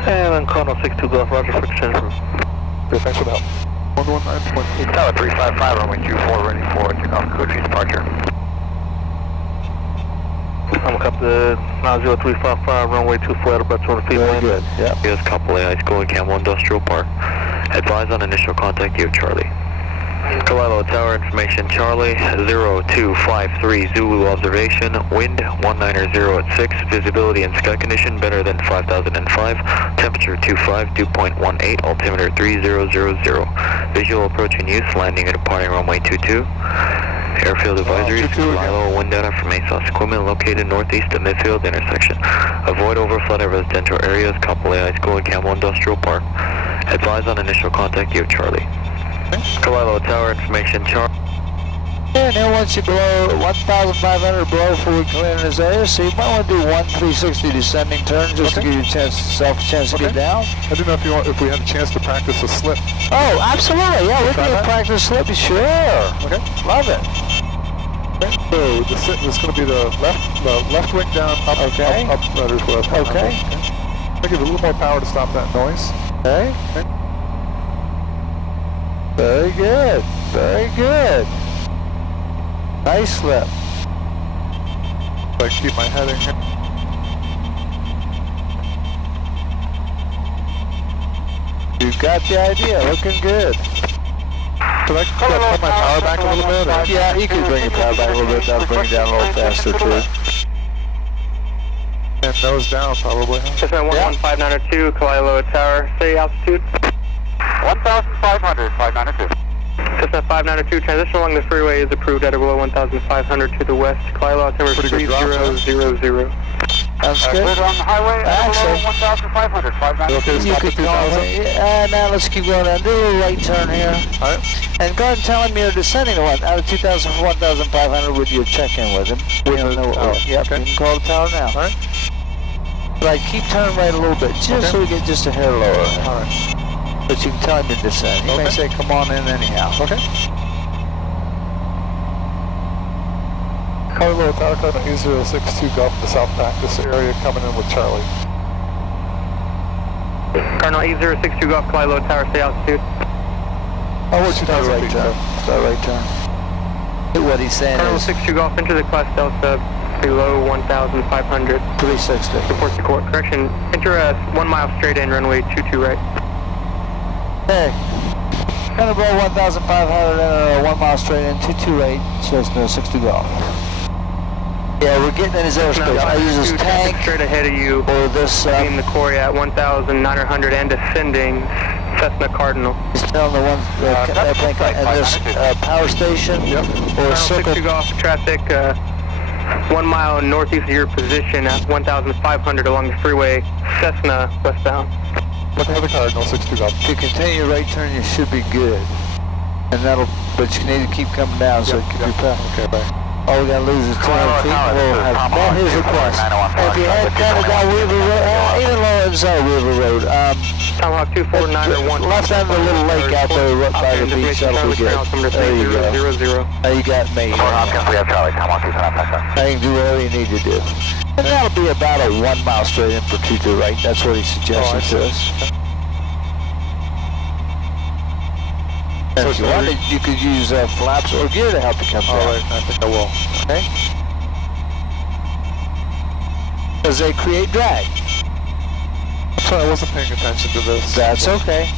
And then Cardinal 62 Golf, Roger for exchange route. Okay, thanks for the help. 119.8. Tower 355, runway 24, ready for takeoff, Coaching departure. I'm up to 90355, runway 24 at about 200 feet. Very good. Yeah. Here's Couple AI, going Camel Industrial Park. Advise on initial contact, you have Charlie. Kalilo Tower information, Charlie, 0253 Zulu observation, wind 190 at 6, visibility and sky condition better than 5005, temperature 25, dew point 18, altimeter 3000, visual approach in use, landing and departing runway 22. Airfield advisories, Kalilo wind data from ASOS equipment located northeast of midfield intersection. Avoid overflood of residential areas, Couple AI, going Camel Industrial Park. Advise on initial contact, you have Charlie. Kalilo Tower information, Charlie. And then once you blow 1,500 below before we clear in this area, so you might want to do 1 360 descending turn just to give you a chance to get down. I didn't know if we had a chance to practice a slip. Oh, absolutely. Yeah, we can practice slip. Sure. Okay. Love it. Okay. So it's going to be the left wing down, up, Okay. up rudders left. Okay. I'll give it a little more power to stop that noise. Okay. Very good. Very good. Nice slip. So I keep my head in here. You got the idea. Looking good. So I can put my power back a little bit? Or? Yeah, you can bring your power back a little bit. That'll bring it down a little faster too. And nose down probably, huh? Cessna 11592, Kalilo Tower, say altitude. 1,500, 592. Cessna 592, transition along the freeway is approved at or below 1,500 to the west. Kalilo altimeter 3000. Sounds good. Cleared on the highway at Actually, below 1,500, 592. Okay, you stop could at call 2,000. me. Now let's keep going down. Do a little right turn here. Alright. And go ahead and tell him you're descending to out of 2,000 for 1,500 with your check-in with him. With the tower. Yep, Okay. you can call the tower now. Alright. Right, keep turning right a little bit, just so we get just a hair lower. Alright. But you can tell him to descend. He may say, come on in anyhow. Okay. Carlo Tower, Cardinal E062 Golf to South Backus area, coming in with Charlie. Cardinal E062 Golf, Kalilo Tower, say altitude. Oh, what's your Start 2,000 right feet, turn. sir? Start right turn. What he's saying Cardinal is 62 Golf, enter the class Delta below 1,500. 360. Report to court. Correction, enter a 1 mile straight in, runway 22 right. Hey, kind of below 1,500 and 1 mile straight in, 228, Cessna 60 Golf. Yeah, we're getting in his airspace. I use his tank Straight ahead of you, or this, in the Corey at 1,900 and descending Cessna Cardinal. he's telling the one airplane and this power station or Cardinal circle. 62 Golf, traffic 1 mile northeast of your position at 1,500 along the freeway, Cessna westbound. Looking for the Cardinal 62 Golf. If you continue your right turn, you should be good. And but you need to keep coming down so keep your power. Okay, bye. All we gotta lose is 200 feet, and we'll have met his request. If you head kind of down Weaver Road, even lower inside Weaver Road, Tomahawk 24901. left end of the little lake out there right by the beach, that'll be good. There you go. Now you got me. Hopkins, we have Charlie, Tomahawk 249. Now you can do whatever you need to do. And that'll be about a 1 mile straight in for 22 right. That's what he suggested to us. So if you wanted, you could use flaps or gear to help you come down. All right, I think I will. Okay? Because they create drag. Sorry, I wasn't paying attention to this. That's okay.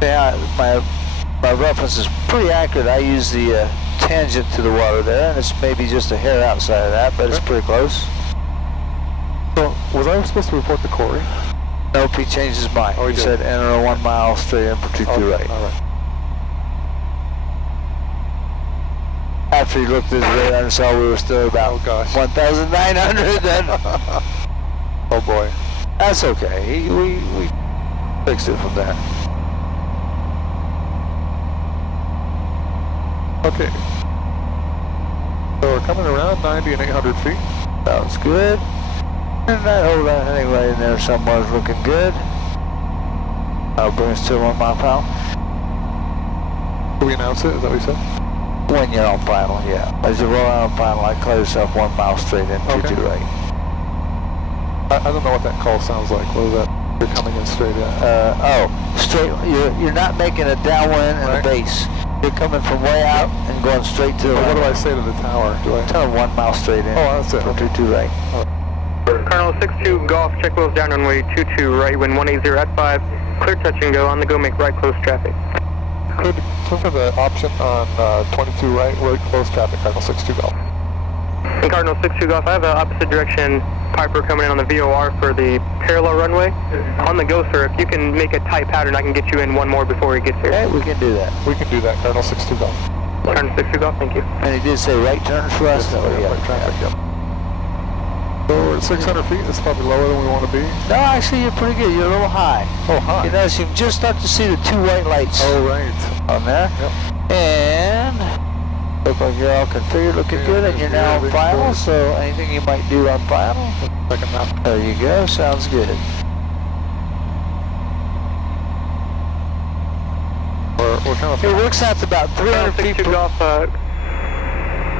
Yeah, my reference is pretty accurate. I use the tangent to the water there, and it's maybe just a hair outside of that, but it's pretty close. So, was I supposed to report to Corey? Nope, he changed his mind. Oh, he did. said enter a 1 mile straight in for 22 right. All right. After he looked at his radar and saw we were still about 1,900 then. Oh boy. That's okay. We fixed it from there. Okay. So we're coming around 90 and 800 feet. Sounds good. And that whole thing right in there somewhere is looking good. That'll bring us to 1 mile per hour. Did we announce it? Is that what you said? When you're on final, yeah. As you roll out on final, I call yourself 1 mile straight in, 22 right. I don't know what that call sounds like. What is that? You're coming in straight in. Straight. You're not making a downwind and a base. You're coming from way out and going straight to the What do I say to the tower? Do I tell 1 mile straight in? Oh, that's it. 22 right. Colonel 62 Golf, check wheels down runway 22 right, wind 180 at 5. Clear touch and go, on the go, make right close traffic. Could look for the option on 22 right, really close traffic, Cardinal 62 Golf. And Cardinal 62 Golf, I have an opposite direction Piper coming in on the VOR for the parallel runway. On the go, sir, if you can make a tight pattern, I can get you in one more before he gets here. Okay, we can do that. We can do that, Cardinal 62 Golf. Cardinal 62 Golf, thank you. And he did say right turns for us? Right traffic, yep. So we're at 600 feet, it's probably lower than we want to be. No, actually you're pretty good. You're a little high. Oh, high. You notice you can just start to see the 2 white lights Oh, right. on there. Yep. And look like you're all configured, looking good, and you're now on final, so anything you might do on final? Second map. There you go, sounds good. We're kind of... It works out to about 300 feet 62 per... Golf,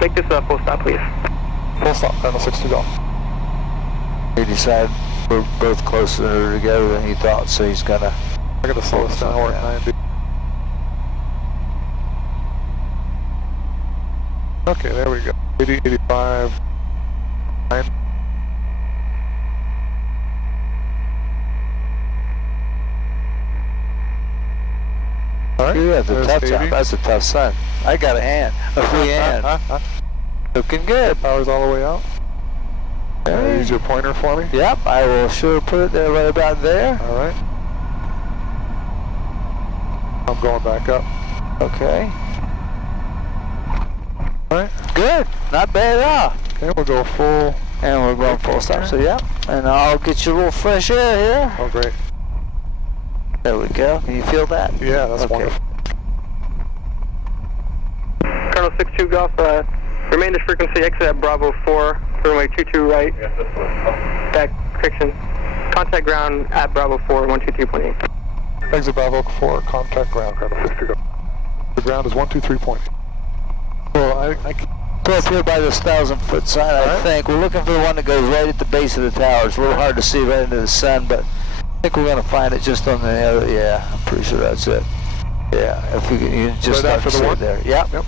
make this a full stop, please. Full stop, Cardinal 62 Golf. He decided we're both closer together than he thought, so he's gonna... I gotta slow us down, we're at 90. Okay, there we go. 80, 85, 9. All right. Yeah, that's a tough job. That's a tough sun. I got a hand, a free hand. Looking good. Power's all the way out. Okay. Use your pointer for me. Yep, I will sure put it there, right about there. All right. I'm going back up. Okay. All right. Good. Not bad at all. Okay, we'll go full. And we're going full stop. So yeah. And I'll get you a little fresh air here. Oh, great. There we go. Can you feel that? Yeah, that's wonderful. Colonel 62 Golf, remain this frequency, exit at Bravo 4, runway 22 right. Yes, this one. Back, correction. Contact ground at Bravo 4, 123.8. Exit Bravo 4, contact ground, Cardinal 62 Golf. The ground is 123.8. Well, I So up here by this 1,000-foot sign, I think we're looking for the one that goes right at the base of the tower. It's a little hard to see right into the sun, but I think we're going to find it just on the other. Yeah, I'm pretty sure that's it. Yeah, if we can, you can just right start after to the see one? it there. Yep. Yep.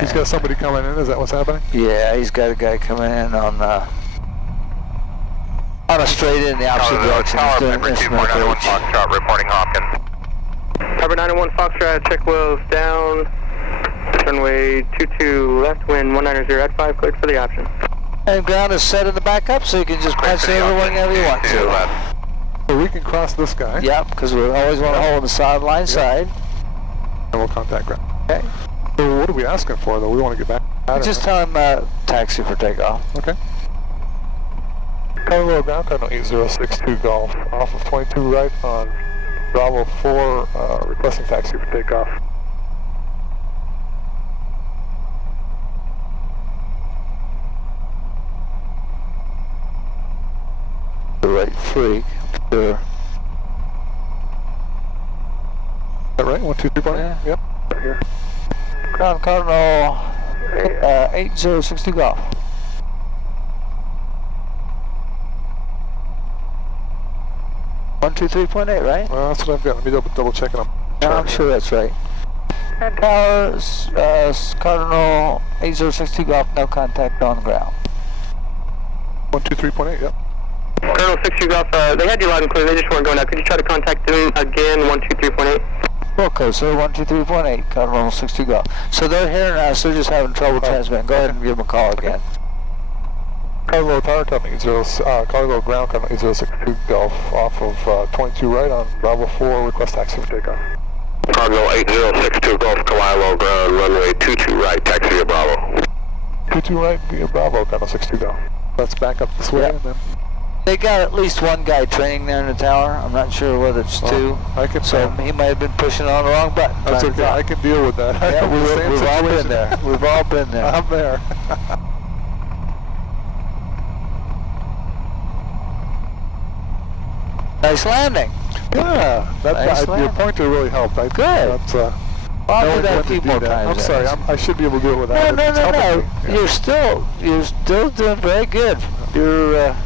He's got somebody coming in. Is that what's happening? Yeah, he's got a guy coming in on a straight in the opposite direction. He's doing instrument approach. Foxtrot reporting Hopkins. Tower 901 Foxtrot, check wheels down. Runway 22 left, wind 190 at 5, cleared for the option. And ground is set in the back up, so you can just punch it over whenever you want to. So we can cross this guy. Yep, because we always want to hold the sideline side. And we'll contact ground. Okay. So what are we asking for, though? We want to get back out of Just here. tell him taxi for takeoff. Okay. Colorado ground, Cardinal 8062 Golf. Off of 22 right on Bravo 4, requesting taxi for takeoff. The right freak. Sure. Is that right? 123.8? Yeah. Yep. Right here. Ground Cardinal 8062 Golf. 123.8, right? Well, that's what I've got. Let me double check it on. Yeah, I'm sure that's right. And tower, Cardinal 8062 Golf, no contact on the ground. 123.8, yep. Colonel 62 Golf, they had you loud and clear, they just weren't going out. Could you try to contact them again, 123.8? Okay, so 123.8, Cardinal 62 Golf. So they're hearing us, they're just having trouble transmitting. Go ahead and give them a call again. Carlo Tower Company, Carlo Ground Company 8062 Golf off of 22 right on Bravo 4, request taxi for takeoff. Cargo 8062 Golf, Kalilo ground, runway 22 right, taxi to Bravo. 22 right via Bravo, Carlo 62 Golf. Let's back up this way and then... They got at least one guy training there in the tower. I'm not sure whether it's two. I can, so he might have been pushing on the wrong button. That's okay, I can deal with that. Yeah, we've all been there. We've all been there. I'm there. Nice landing. Yeah, Nice your pointer really helped. Good. That's, I'll do that a few more times. I'm sorry, I should be able to do it without No. Yeah. You're still doing very good. You're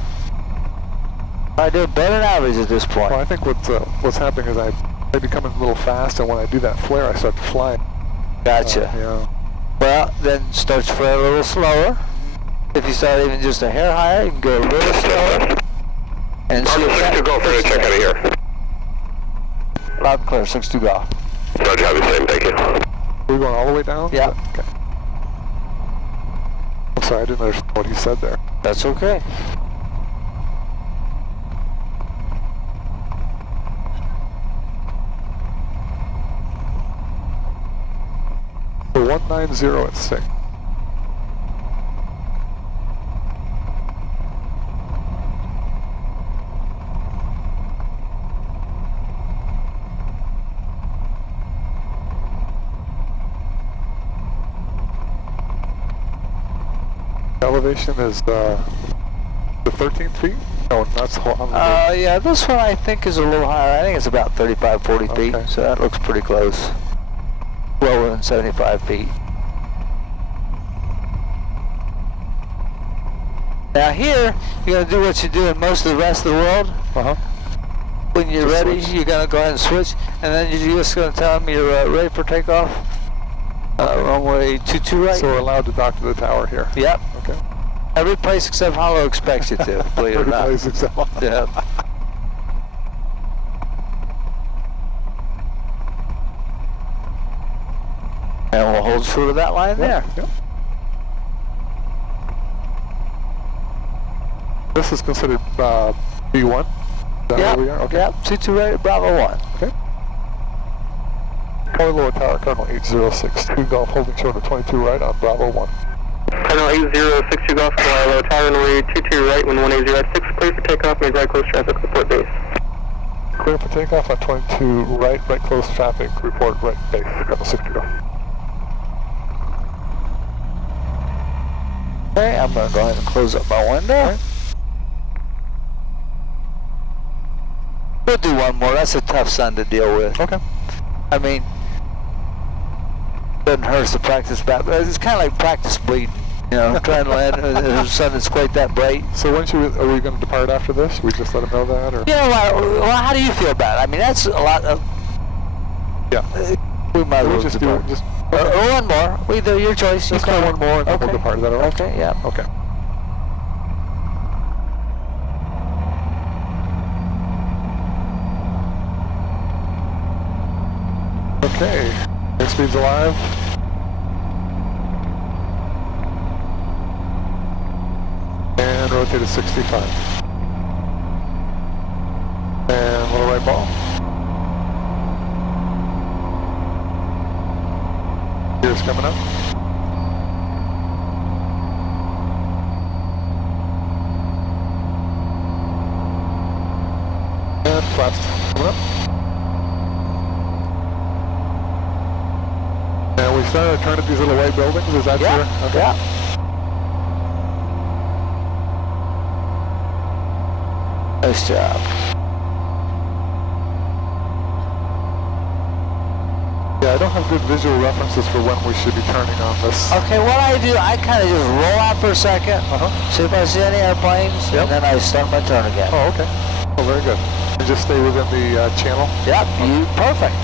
I do better than average at this point. Well, I think what's happening is I maybe coming a little fast, and when I do that flare, I start to fly. Gotcha. Yeah. Well, then start to flare a little slower. If you start even just a hair higher, you can go a little slower. And see if that Golf, ready to check out of here. Loud and clear, 62 Golf. Roger, have the same, thank you. We're going all the way down? Yeah. Okay. I'm sorry, I didn't understand what he said there. That's okay. So 190 at 6. Elevation is the 13 feet? No, that's yeah, this one I think is a little higher. I think it's about 35, 40 feet, so that looks pretty close. Well within 75 feet. Now here, you're going to do what you do in most of the rest of the world. When you're ready, you're going to go ahead and switch, and then you're just going to tell them you're ready for takeoff. Runway 22 right. So we're allowed to dock to the tower here? Yep. Okay. Every place except Hollow expects you to, believe it or not. Every place except Hollow. Yeah. And we'll hold true to that line there. Yep. This is considered B1? Is that where we are? Okay. Yep, 22 right, Bravo 1. Okay. Carlo Tower, Cardinal 8062 Golf, holding short of 22 right on Bravo 1. Cardinal 8062 Golf, Kalilo Tower, runway 22 right, when 180 at 6, clear for takeoff, make right close traffic, report base. Clear for takeoff on 22 right close traffic, report right base, Cardinal 60 Golf. Okay, I'm going to go ahead and close up my window. Right. We'll do one more. That's a tough sun to deal with. Okay. I mean, doesn't hurt us to practice back. It's kind of like practice bleeding, you know, trying to land in a sun that's quite that bright. So when are we going to depart after this? We just let them know that, or? Yeah. Well, how do you feel about it? I mean, that's a lot of. Yeah. We might as well just depart. do just. Or one more. Either your choice. Let's try one more and then we'll depart. Is that all right? Okay. Yeah. Okay. Okay, airspeed's alive. And rotate to 65. And little right ball. Gears coming up. And flaps coming up. started turning these little white buildings, is that Yeah, your? Okay. yeah. Nice job. Yeah, I don't have good visual references for when we should be turning on this. Okay, what I do, I kind of just roll out for a second, see if I see any airplanes, and then I start my turn again. Oh, okay. Oh, very good. And just stay within the channel? Yep, perfect.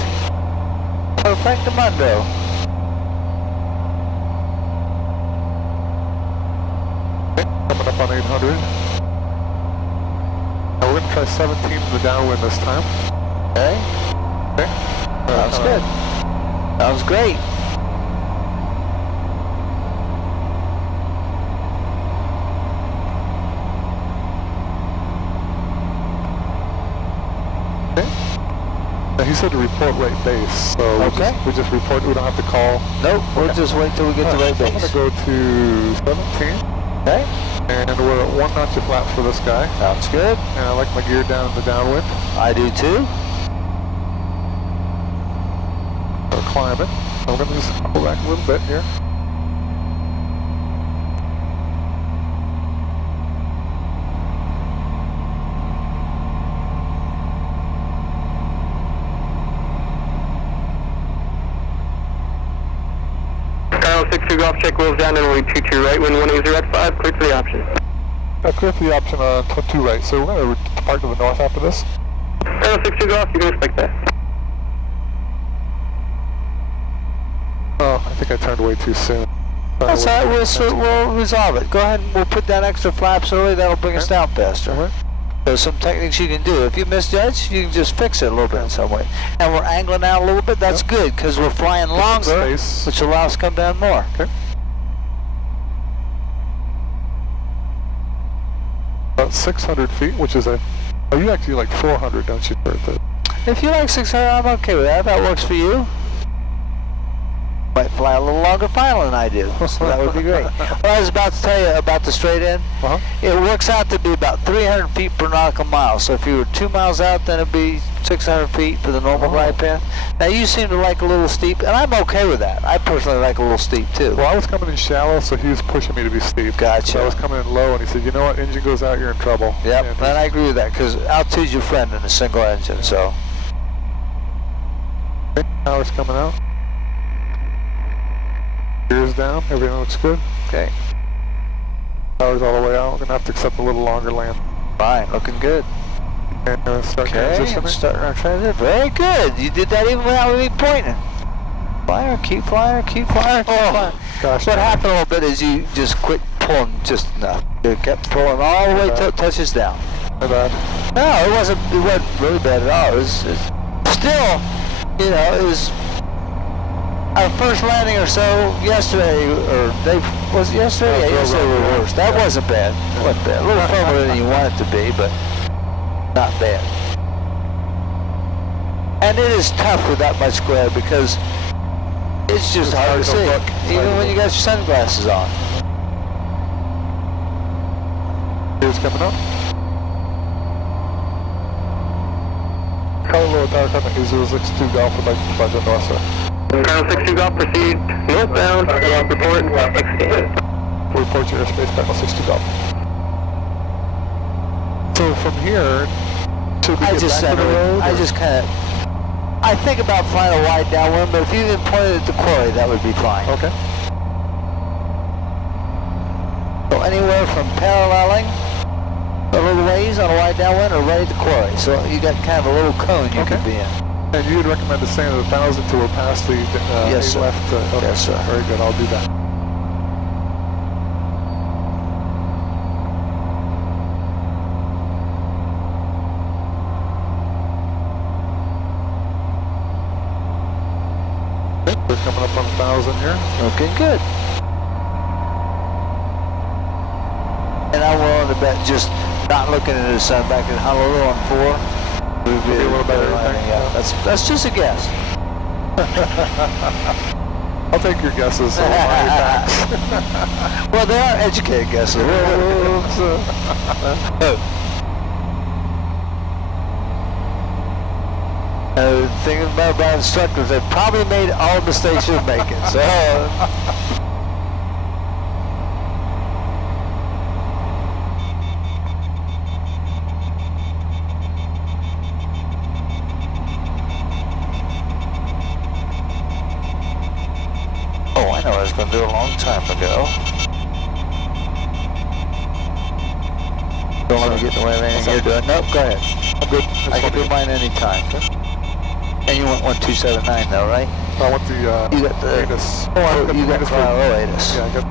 Perfectamundo. Okay, coming up on 800. Now we're going to try 17 in the downwind this time. Okay. Okay. Sounds good. Sounds great. Okay. Now he said to report right base, so we just report. We don't have to call. Nope. We'll just wait till we get to right base. I'm going to go to 17. Okay. And we're at 1 notch of flap for this guy. Sounds good. And I like my gear down in the downwind. I do too. We're climbing. I'm going to just pull back a little bit here. Kilo 62 Golf, check wheels down and we 22 right, wind 180 at 5, clear for the option. Clear for the option on 2 right, so we're going to depart to the north after this. Kilo 62 Golf, you can expect that. Oh, I think I turned way too soon. That's all right, we'll resolve it. Go ahead and we'll put down extra flaps early, that'll bring us down faster. There's some techniques you can do. If you misjudge, you can just fix it a little bit in some way. And we're angling out a little bit, that's good, because we're flying longer, which allows us to come down more. Okay. About 600 feet, which is oh, you actually like 400, don't you, Bert? If you like 600, I'm okay with that. If that works for you. Might fly a little longer final than I do, so that would be great. What I was about to tell you about the straight in, it works out to be about 300 feet per nautical mile. So if you were 2 miles out, then it'd be 600 feet for the normal glide path. Now you seem to like a little steep, and I'm okay with that. I personally like a little steep too. Well, I was coming in shallow, so he was pushing me to be steep. Gotcha. So I was coming in low, and he said, you know what, engine goes out, you're in trouble. Yep, and I agree with that, because altitude's your friend in a single engine, so. Okay, power's coming out. Gears down, everything looks good. Okay. Power's all the way out. We're going to have to accept a little longer land. Fine, looking good. And start transitioning. Starting our transition. Very good. You did that even without me pointing. Flyer, keep flyer, keep flyer, keep flyer. Gosh. What happened a little bit is you just quit pulling just enough. You kept pulling all the way till it touches down. My bad. No, it wasn't really bad at all. It was still, you know, it was our first landing or so yesterday, or was it yesterday? Yeah, yesterday reversed. That wasn't bad. It wasn't bad. A little firmer than you want it to be, but not bad. And it is tough with that much glare because it's just hard to see, even when you got your sunglasses on. Here's coming up. Color low tower coming 062 Golf would like to fly to the north side. Kilo 62 Golf, proceed northbound, Golf report, We'll report your airspace back on 62 Golf. So from here, should we get back to the road? I just kind of, I think about flying a wide downwind, but if you even pointed at the quarry, that would be fine. Okay. So anywhere from paralleling a little ways on a wide downwind or right at the quarry. So you got kind of a little cone you could be in. And you'd recommend to stay at 1,000 till we're past the yes, sir. left? Okay. Yes, sir. Very good, I'll do that. We're coming up on 1,000 here. Okay, good. And I'm willing to bet just not looking at the sun back in Honolulu on 4. Would be a little better landing. Yeah, that's just a guess. I'll take your guesses. Well, they are educated guesses. Thinking about instructors, they've probably made all the mistakes you're making. So. Oh, I know what I was going to do a long time ago. Don't let me get in the way of anything you're doing. Nope, go ahead. I'm good. I can do mine anytime. And you want 1279 though, right? I want the, you got the ATIS. you got the ATIS. Yeah, I got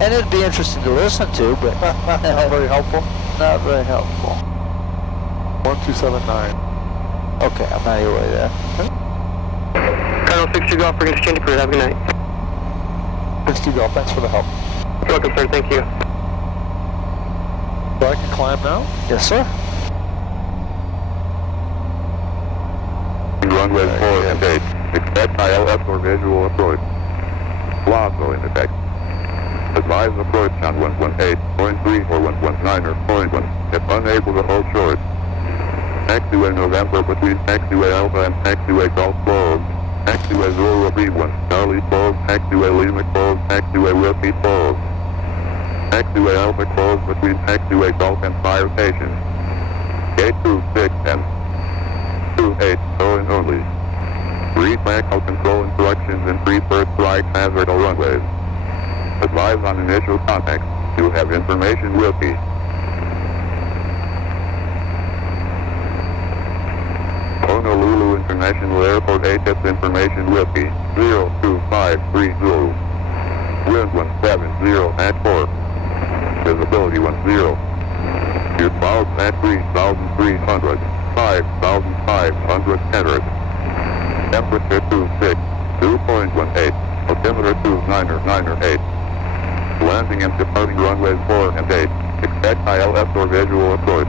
And it'd be interesting to listen to, but not very helpful. Not very helpful. 1279. Okay, I'm not your way there. Colonel 62 Golf, we're going to exchange crew. Have a good night. 62 Golf, thanks for the help. You're welcome, sir. Thank you. So I can climb now? Yes, sir. Runway 4 and 8. Expect ILS or visual approach. Lasso in effect. Advise approach on 118.3 or 119 or 0.1 if unable to hold short. Taxiway November between Taxiway Alpha and Taxiway Golf closed. Taxiway Zulu B1 Charlie closed. Taxiway Lima closed. Taxiway Whiskey closed. Taxiway Alpha closed between Taxiway Golf and Fire Station. Gate 26 and 28 showing only. Read backhoe control instructions and pre-first strike hazard runways. Advise on initial contact. You have information with me. Honolulu International Airport ATIS information with me. 02530. Wind 170 at 4. Visibility 10. Your clouds at 3,300. 5,500 meters. Temperature 26, 2.18, altimeter 2998. Landing and departing runways 4 and 8. Expect ILS or visual approach.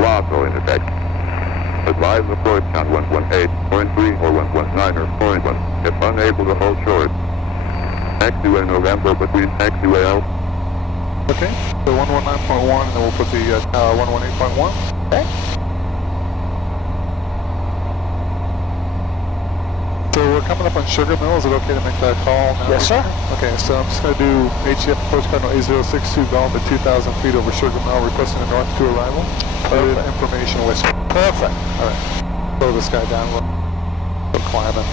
Lasso in effect. Advise approach on 118.3 or 119 or 0.1 if unable to hold short. Taxiway November between Taxiway Alpha. Okay, so 119.1 and then we'll put the 118.1. Okay. So we're coming up on Sugar Mill. Is it okay to make that call now? Yes, sir. Okay, so I'm just going to do HF approach Cardinal A062 Golf at 2,000 feet over Sugar Mill, requesting a north to arrival. Good information with. Perfect. All right. Slow this guy down a little. Go climbing.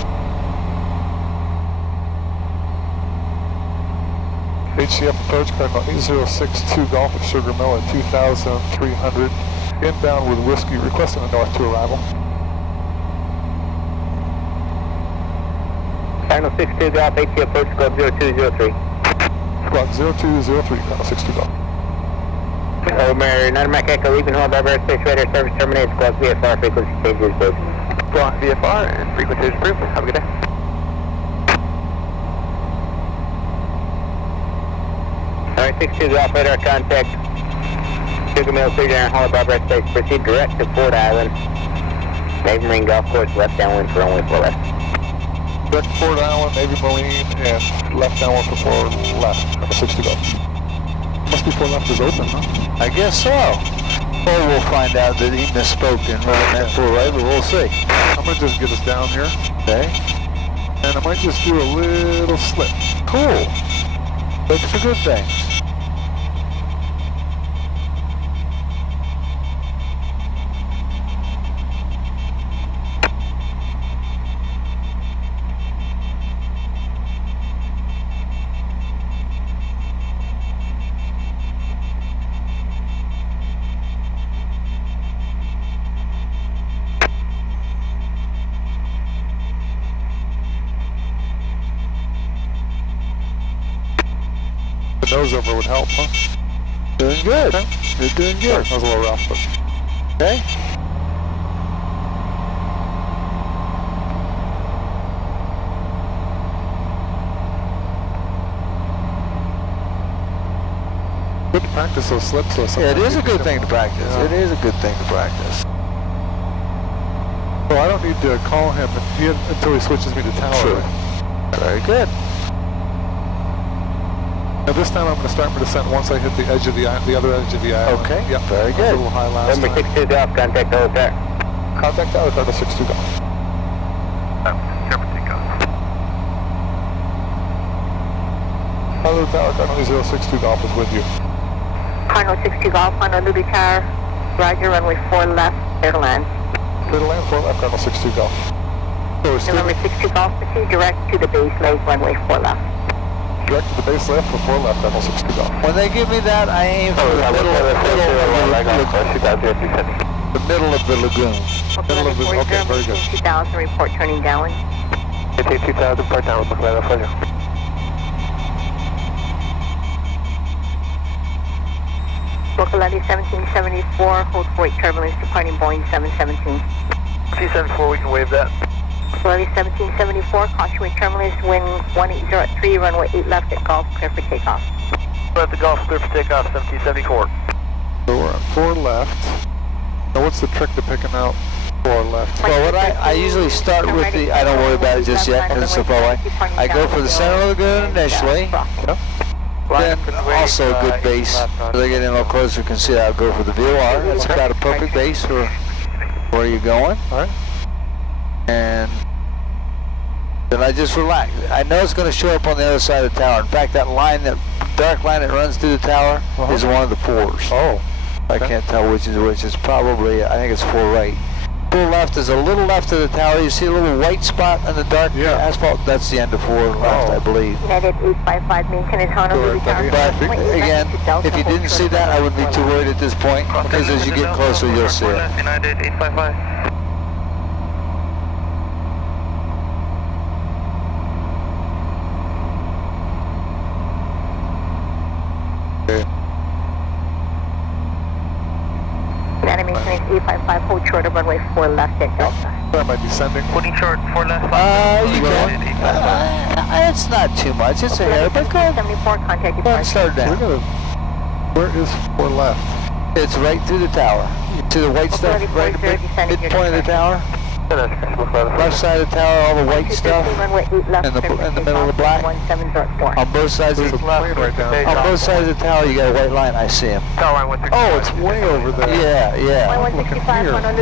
HCF approach Cardinal A062 Golf at Sugar Mill at 2,300. Inbound with Whiskey, requesting a north to arrival. Colonel 62 Golf, HC approach squad 0203. Squad 0203, Colonel 62 Golf. Over, Nutmeg Echo, leaving home, Beverly Space Radar, service terminated, squad VFR, frequency changes approved. Squawk VFR and frequency is approved. Have a good day. Alright, 62 Golf, radar contact. Sugar Mill, 3 down, Hollow Beverly Space, proceed direct to Port Island. Navy Marine Golf Course, left downwind for only 4 left. Direct to Port Island, Navy Marine, and left downwind for 4 left, number 60 Golf. Must be 4 left is open, huh? I guess so. Or we'll find out that he misspoke and ran that full right, but we'll see. I'm going to just get us down here. Okay. And I might just do a little slip. Cool. Look for good things. The nose over would help, huh? Doing good. Okay. You're doing good. That was a little rough, but... Okay. Good to practice those slips, though. Yeah, it is a good thing to practice. Yeah. It is a good thing to practice. So I don't need to call him until he switches me to tower. True. Very good. Now this time I'm going to start my descent once I hit the edge of the other edge of the island. Okay. Yep. Very good. A little high last Number time. 62 Golf, contact the hotel. Contact tower, Cardinal 62 Golf. Careful takeoff. Honolulu Tower, Cardinal 062 Golf is with you. Cardinal 62 Golf, Honolulu Tower, Roger, runway 4 left, clear to land. Clear to land, 4 left, Cardinal 62 Golf. So we're November 62 Golf, proceed direct to the base leg, runway 4 left. direct to the base left for 4 left, Cardinal 62 Golf. When they give me that, I aim for the middle of the lagoon. Middle of the, okay, very good. 2000, report turning downwind. It's 2000, report downwind, McLeod, pleasure. Bokalani 1774, hold for 8 turbulence departing Boeing 717. C74, we can wave that. Bokalani 1774, caution with turbulence, wind 1803, runway 8 left at Gulf, clear for takeoff. At the Gulf, clear for takeoff, 1774. So we're at 4 left. Now what's the trick to picking out 4 left? Well, what I usually start with the, I don't worry about it just yet because it's so far away. I go for the center of the lagoon initially. Yeah. Then also a good base. As I get in a little closer, you can see I'll go for the VOR. That's about a perfect base for where you're going. Alright. And then I just relax. I know it's going to show up on the other side of the tower. In fact, that line, that dark line that runs through the tower is one of the 4s. Oh. I can't tell which is which. It's probably, I think it's 4 right. 4 left is a little left of the tower. You see a little white spot on the dark asphalt? That's the end of 4 left, I believe. United 855, maintain Honolulu Tower. But again, if you didn't see that, I wouldn't be too worried at this point, because as you get closer, you'll see it. United 855. Animation is 855, hold short of runway 4 left at Delta. That might be sending. Holding short, 4 left. You can. It's not too much. It's a hair, but go ahead. 74, contact Go ahead and start We're down. gonna, where is 4 left? It's right through the tower. You see the white stuff right in the midpoint of the tower? Left side of the tower, all the white stuff, and the middle of the black. On both sides of the Right down. on both sides of the tower, you got a white line. I see him. Oh, it's way over there. Yeah.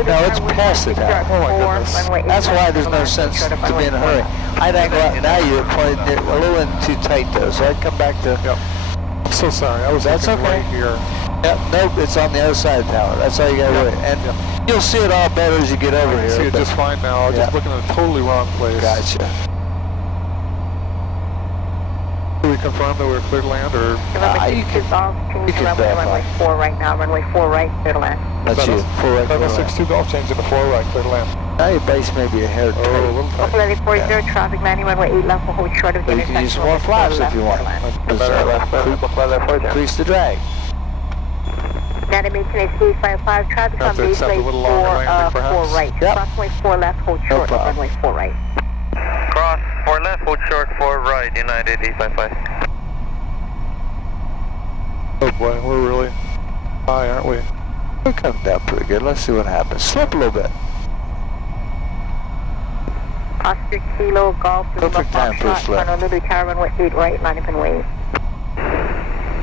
No, it's past the tower. Oh my goodness. That's why there's no sense to be in a hurry. I'd angle out now. You're probably a little in too tight though, so I'd come back to. Yep. I'm so sorry. I was That's looking okay. right here. Yep, nope, it's on the other side of the tower. That's all you got to do. And you'll see it all better as you get over I here. see it just fine now. I was just looking at a totally wrong place. Gotcha. Do we confirm that we're clear to land, or? You can back runway 4 right now, runway 4 right, clear to land. That's you. Full right, full Cardinal right. 62 Golf, changing to 4 right, clear to land. Now your base may be a hair Oh, a tight. little tight. Bokalani 40, traffic landing, runway 8 left, will hold short of the But you can use intersection. more flaps if you want. Increase the drag. Animation is 855, traffic Have on to base accept a lane little 4 longer landing, perhaps? right. Yep. Crossway 4 left, hold short of problem. runway 4 right. Cross, 4 left, hold short, 4 right, United 855. Oh boy, we're really high, aren't we? We're coming down pretty good. Let's see what happens. Slip a little bit. Oscar Kilo, Golf, Perfect time for a slip. Honolulu Tower, runway 8 right, line up and wave.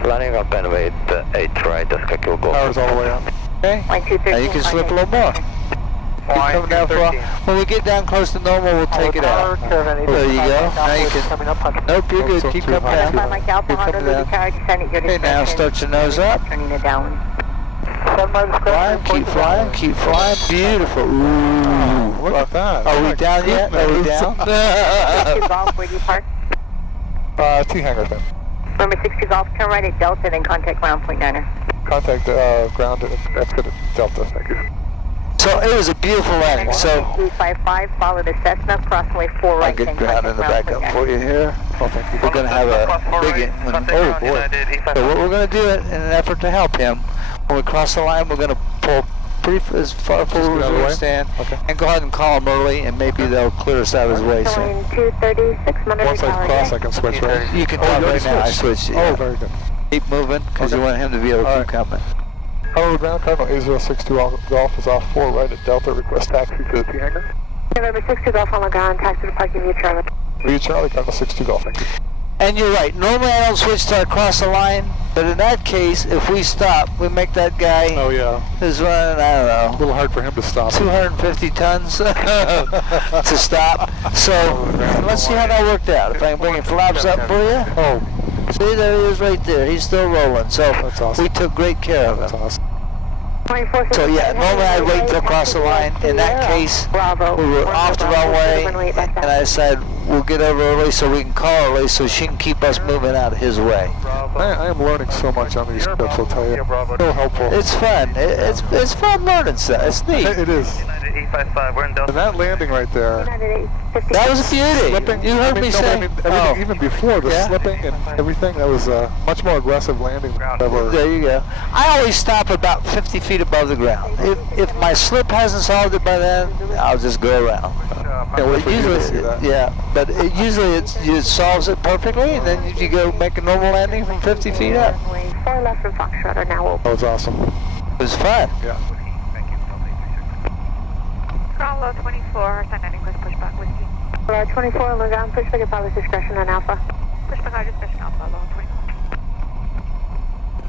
Landing up and wait, 8 right, Oscar Kilo Golf. Power's all the way up. Okay. Line 213. Now you can slip a little more. Keep coming down for when we get down close to normal, we'll take it out. There you go. Now you can. Nope, you're good. Keep coming down. Mike Alpha, Keep coming Honolulu down. Tower, descending your Okay, now start your nose up. Turning it down. Flying, keep flying, keep flying. Beautiful. Ooh. Look at that. Are we down yet? Are we down? 62 Golf, where do you park? T-hanger then. Number 62 Golf, turn right at Delta, then contact ground point 9er. Contact ground, that's good at Delta, thank you. So it was a beautiful landing. So 855, follow the Cessna, crossway 4 I'll right, get then ground in contact the ground backup point for you here. Oh, thank you. We're going to have a big one. Oh boy. So what we're going to do in an effort to help him, when we cross the line, we're going to pull as far forward as we can stand, and go ahead and call him early, and maybe they'll clear us out of his way soon. 236, Monterey Once I Tower. cross, I can switch, right? You can tell right now. I switched. Oh, very good. Keep moving, because you want him to be able to keep coming. Hello, ground Cardinal 8062 Golf is off 4 right at Delta. Request taxi to the T-hanger. November 62 Golf on the ground, taxi to parking via Charlie. Via Charlie, Cardinal 62 Golf, thank you. And you're right. Normally I don't switch till I cross the line, But in that case, if we stop, we make that guy Oh yeah. who's running, I don't know, A little hard for him to stop. 250 tons to stop. So let's see how that worked out. If I can bring your flaps up for you. Oh, See, there he is right there. He's still rolling. So that's awesome. we took great care of him. That's awesome. So yeah, normally I'd wait to cross the line. In that case, we were off the runway, and I said we'll get over early so we can call early so she can keep us moving out of his way. I am learning so much on these trips, I'll tell you. So helpful. It's fun. It's fun learning stuff. It's neat. It is. 855, we're in Delta. And that landing right there. That was a beauty. Slipping, You heard me say. everything, even before the slipping and everything, that was a much more aggressive landing than ever. There you go. I always stop about 50 feet above the ground. If my slip hasn't solved it by then, I'll just go around. Can't wait for you to see that. Yeah, but usually it solves it perfectly, and then if you go make a normal landing from 50 feet up. 4 left from Foxtrot are now open. That was awesome. It was fun. Yeah. Bravo 24, send any quick pushback whiskey. 24 on the ground, pushback at pilot's discretion on Alpha. Pushback at discretion Alpha, low 24.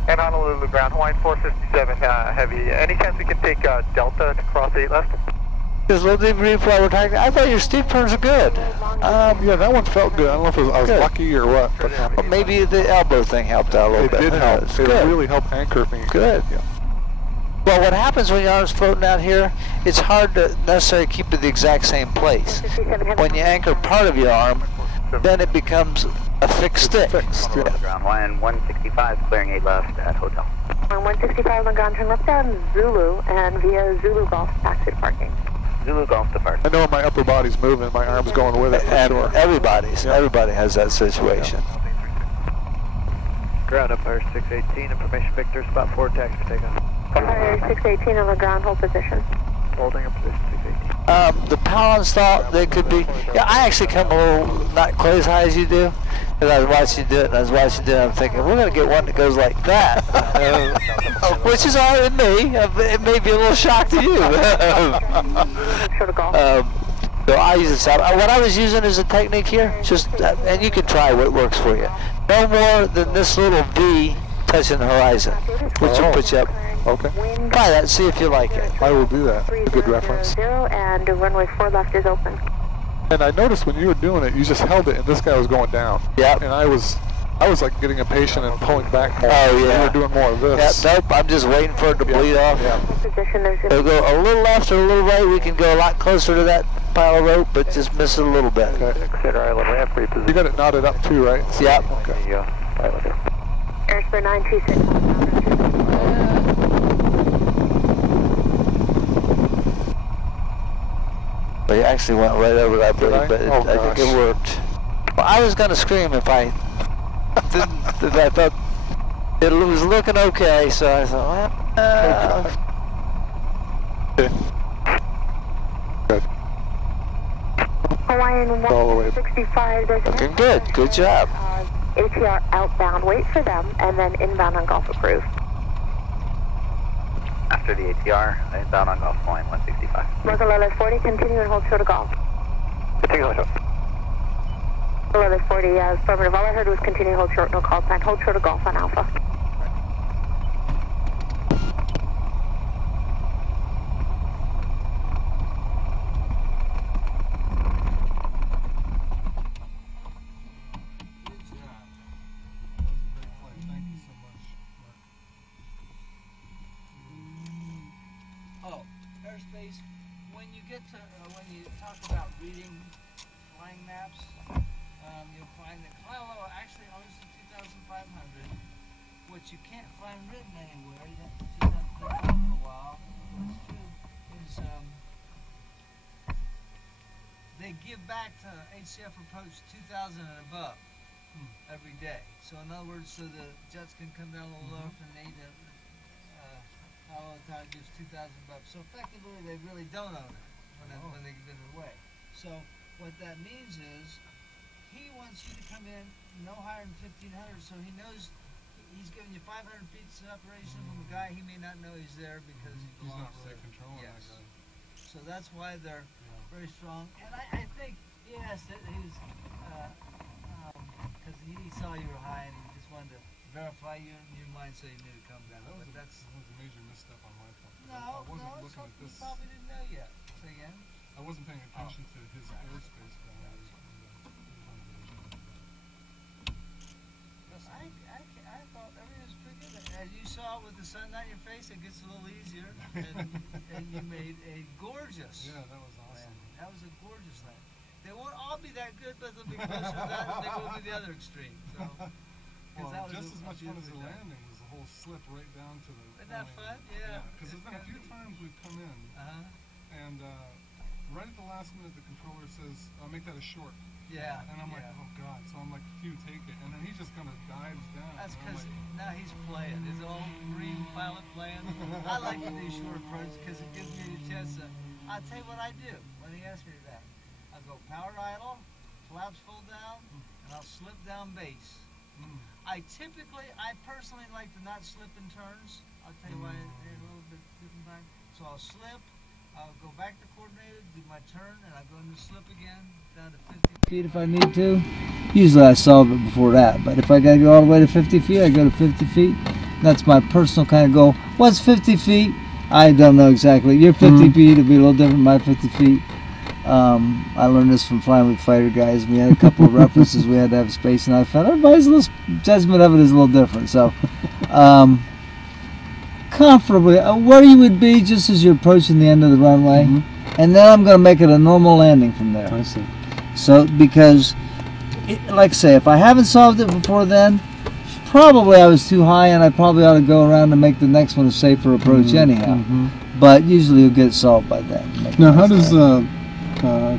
And Honolulu ground, Hawaiian 457 heavy. Any chance we can take Delta to cross 8 left? Just a little debrief while we're talking. I thought your steep turns are good. Yeah, that one felt good. I don't know if I was Good. lucky or what, but Well, maybe the elbow thing helped out a little it bit. did help. It's It good. really helped anchor me. Good. Yeah. Well, what happens when your arm's floating out here, it's hard to necessarily keep it the exact same place. When you anchor part of your arm, then it becomes a fixed stick. Fixed, yeah. Ground Hawaiian 165, clearing 8 left at hotel. On 165 on the ground, turn left down Zulu and via Zulu Golf taxi to parking. Zulu Golf to park. I know my upper body's moving, my arm's going with it for And sure. everybody has that situation. Ground Empire 618, information Victor, spot 4 taxi for takeoff. Empire 618 on the ground, hold position. Holding up position 618. The power install, they could be, yeah, I actually come a little, not quite as high as you do, because I was watching you do it, and I was watching you do it, I'm thinking, we're going to get one that goes like that. Which is all in me. It may be a little shock to you. So I use this out. What I was using as a technique here, just, and you can try what works for you. No more than this little V touching the horizon, which will put you up. Okay. Try that, see if you like it. I will do that. A good reference. And runway 4 left is open. And I noticed when you were doing it, you just held it, and this guy was going down. Yeah. And I was like getting impatient and pulling back more. Oh, yeah. You were doing more of this. Nope, I'm just waiting for it to bleed off. Yeah. It'll go a little left or a little right. We can go a lot closer to that pile of rope, but just miss it a little bit. Okay. Consider island ramp reposition. You got it knotted up too, right? Yep. Okay. Airspeed 926. But he actually went right over that blade, but Oh, I think it worked. Well, I was going to scream if I didn't. If I thought it was looking okay, so I thought, well, Good. Hawaiian All the way. 165. looking good. Good job. ATR outbound, wait for them, and then inbound on Golf approved. After the ATR, inbound on Golf Hawaiian 165. Marco 40, continue and hold short of Golf. Continue on short. 40, affirmative. All I heard was continue, hold short, no call sign. Hold short of Golf on Alpha. Oh, airspace. When you get to when you talk about reading flying maps, you'll find that Kylo actually owns the 2500, which you can't find written anywhere. You have to see that for a while. What's true is they give back to HCF approach 2000 and above every day. So in other words, so the jets can come down a little lower from the Tower gives 2,000 bucks. So effectively, they really don't own it when they give it away. So what that means is he wants you to come in no higher than 1,500, so he knows he's giving you 500 feet separation from a guy he may not know he's there because he belongs to control. Yes. So that's why they're very strong. And I think yes, that he's because he saw you were high and he just wanted to verify you in your mind so you knew to come down. That was, But that's a major misstep on my part. no, I wasn't no, looking at you this. probably didn't know yet. Say again. I wasn't paying attention to his airspace boundaries. I thought everything was pretty good. As you saw with the sun on your face, it gets a little easier. And you made a gorgeous. Yeah, that was awesome. Land. That was a gorgeous land. They won't all be that good, but they'll be closer to that than they will be the other extreme. So, well, that was just as much fun as the done. landing was the whole slip right down to the. Isn't that fun? Yeah. Because there's been a few times we've come in, and right at the last minute, the controller says, "Make that a short." Yeah. And I'm like, oh god. So I'm like, "You take it," and then he just kind of dives down. That's because like, now he's playing. His old green pilot playing. I like to do short approach because it gives me a chance to. I'll tell you what I do when he asks me that. I'll go power idle, flaps full down, and I'll slip down base. I personally like to not slip in turns. I'll tell you why they're a little bit different time. So I'll slip, I'll go back to coordinated, do my turn, and I'll go into slip again, down to 50 feet if I need to. Usually I solve it before that, but if I gotta go all the way to 50 feet, I go to 50 feet. That's my personal kind of goal. What's 50 feet? I don't know exactly. Your 50 feet, it'll be a little different than my 50 feet. I learned this from flying with fighter guys. We had a couple of references we had to have space, and I found everybody's little judgment of it is a little different. So, comfortably, where you would be just as you're approaching the end of the runway, and then I'm going to make it a normal landing from there. I see. So, because, like I say, if I haven't solved it before then, probably I was too high, and I probably ought to go around and make the next one a safer approach anyhow. But usually you'll get it solved by then. Now, how does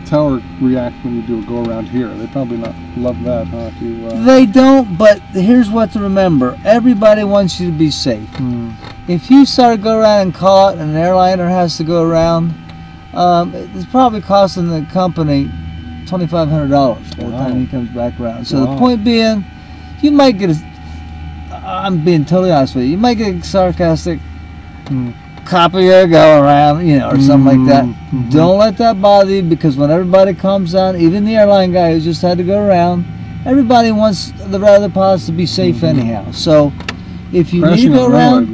tower react when you do a go around here? They probably not love that, huh? If you, They don't, but here's what to remember. Everybody wants you to be safe. If you start to go around and call it, and an airliner has to go around, it's probably costing the company $2,500 by the time he comes back around. So the point being, you might get I'm being totally honest with you, you might get a sarcastic copy or go around, you know, or something like that. Don't let that bother you, because when everybody comes down, even the airline guy who just had to go around, everybody wants the other pilots to be safe anyhow. So if you need to go around,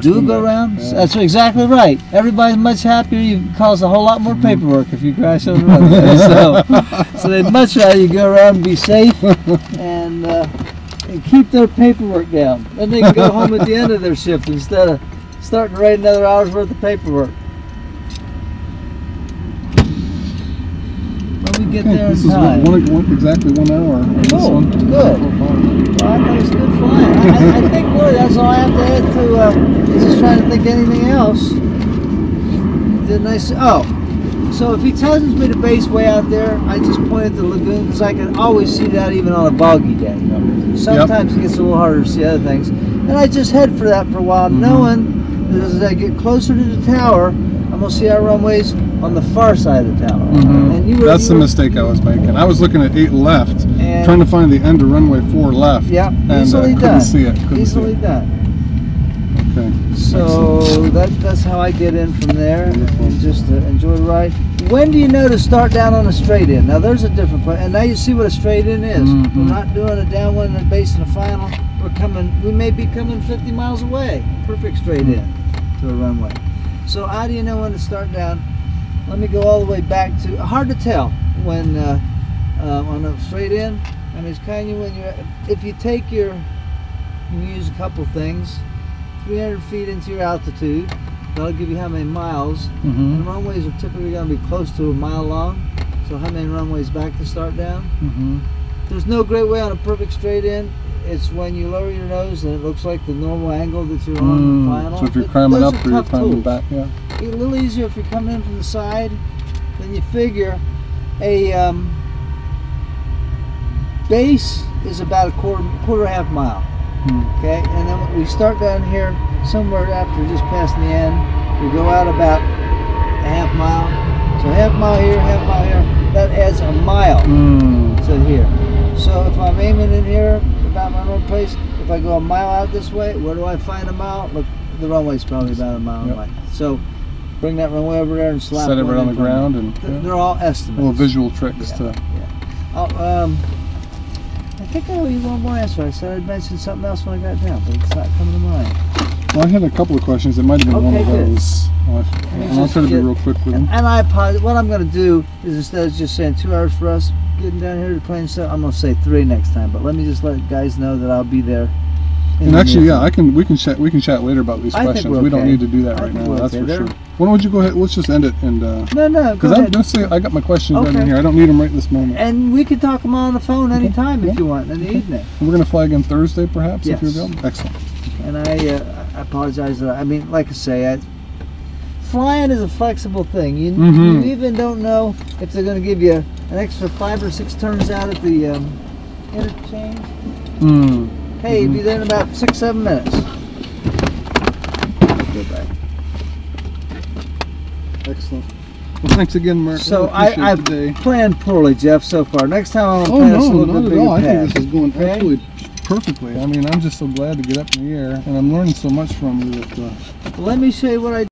do go around. That's exactly right. Everybody's much happier. You cause a whole lot more paperwork if you crash on the runway. So they'd much rather you go around and be safe and keep their paperwork down. Then they can go home at the end of their shift instead of starting to write another hour's worth of paperwork. When we get there in time. Exactly 1 hour. Oh, good. Well, I thought it was good flying. I think really that's all I have to add to, just trying to think anything else. Didn't I say, so if he tells me to base way out there, I just point at the lagoon, because I can always see that even on a boggy day. Sometimes it gets a little harder to see other things. And I just head for that for a while, knowing that as I get closer to the tower, I'm going to see our runways on the far side of the tower. And that's the mistake I was making. I was looking at 8 left, trying to find the end of runway 4 left. Yep, and easily done. Couldn't see it. Easily done. Okay. So that's how I get in from there, and just to enjoy the ride. When do you know to start down on a straight in? Now there's a different point, and now you see what a straight in is. We're not doing a downwind and a base in a final. We may be coming 50 miles away. Perfect straight in to a runway. So how do you know when to start down? Let me go all the way back to, hard to tell when on a straight in. I mean, it's kind of when you're, if you take your, you can use a couple things. 300 feet into your altitude, that'll give you how many miles. And runways are typically going to be close to a mile long. So how many runways back to start down? There's no great way on a perfect straight in. It's when you lower your nose and it looks like the normal angle that you're on the final. So if you're climbing up or you're climbing back, a little easier if you're coming in from the side. Then you figure a base is about a quarter half mile. Okay, and then we start down here somewhere after just past the end. We go out about a half mile. So half mile here, half mile here. That adds a mile to here. So if I'm aiming in here about my normal place, if I go a mile out this way, where do I find a mile? Look, the runway's probably about a mile away. So bring that runway over there and slap set it right on the ground, and they're all estimates. Little visual tricks to. I think I owe you one more answer. I said I'd mention something else when I got down, but it's not coming to mind. Well, I had a couple of questions. It might have been one of good. those. I'll try to be real quick with them. And I apologize. What I'm going to do is, instead of just saying 2 hours for us getting down here to plane stuff, I'm going to say 3 next time. But let me just let guys know that I'll be there. And actually, yeah, we can chat later about these questions. Okay. We don't need to do that right now. That's for sure. Why don't you go ahead? Let's just end it and. No. Because I'm gonna say I got my questions right in here. I don't need them right this moment. And we can talk them on the phone anytime if you want in the evening. We're gonna fly again Thursday, perhaps, Yes. if you're available. Excellent. And I apologize. I mean, like I say, flying is a flexible thing. You even don't know if they're going to give you an extra 5 or 6 turns out at the interchange. Hey, you'll be there in about 6-7 minutes. Go back. Excellent. Well, thanks again, Mark. So I've planned poorly, Jeff, so far. Next time I'm going to plan this a little bit bigger. I think this is going absolutely perfectly. I mean, I'm just so glad to get up in the air, and I'm learning so much from you. That, let me show you what I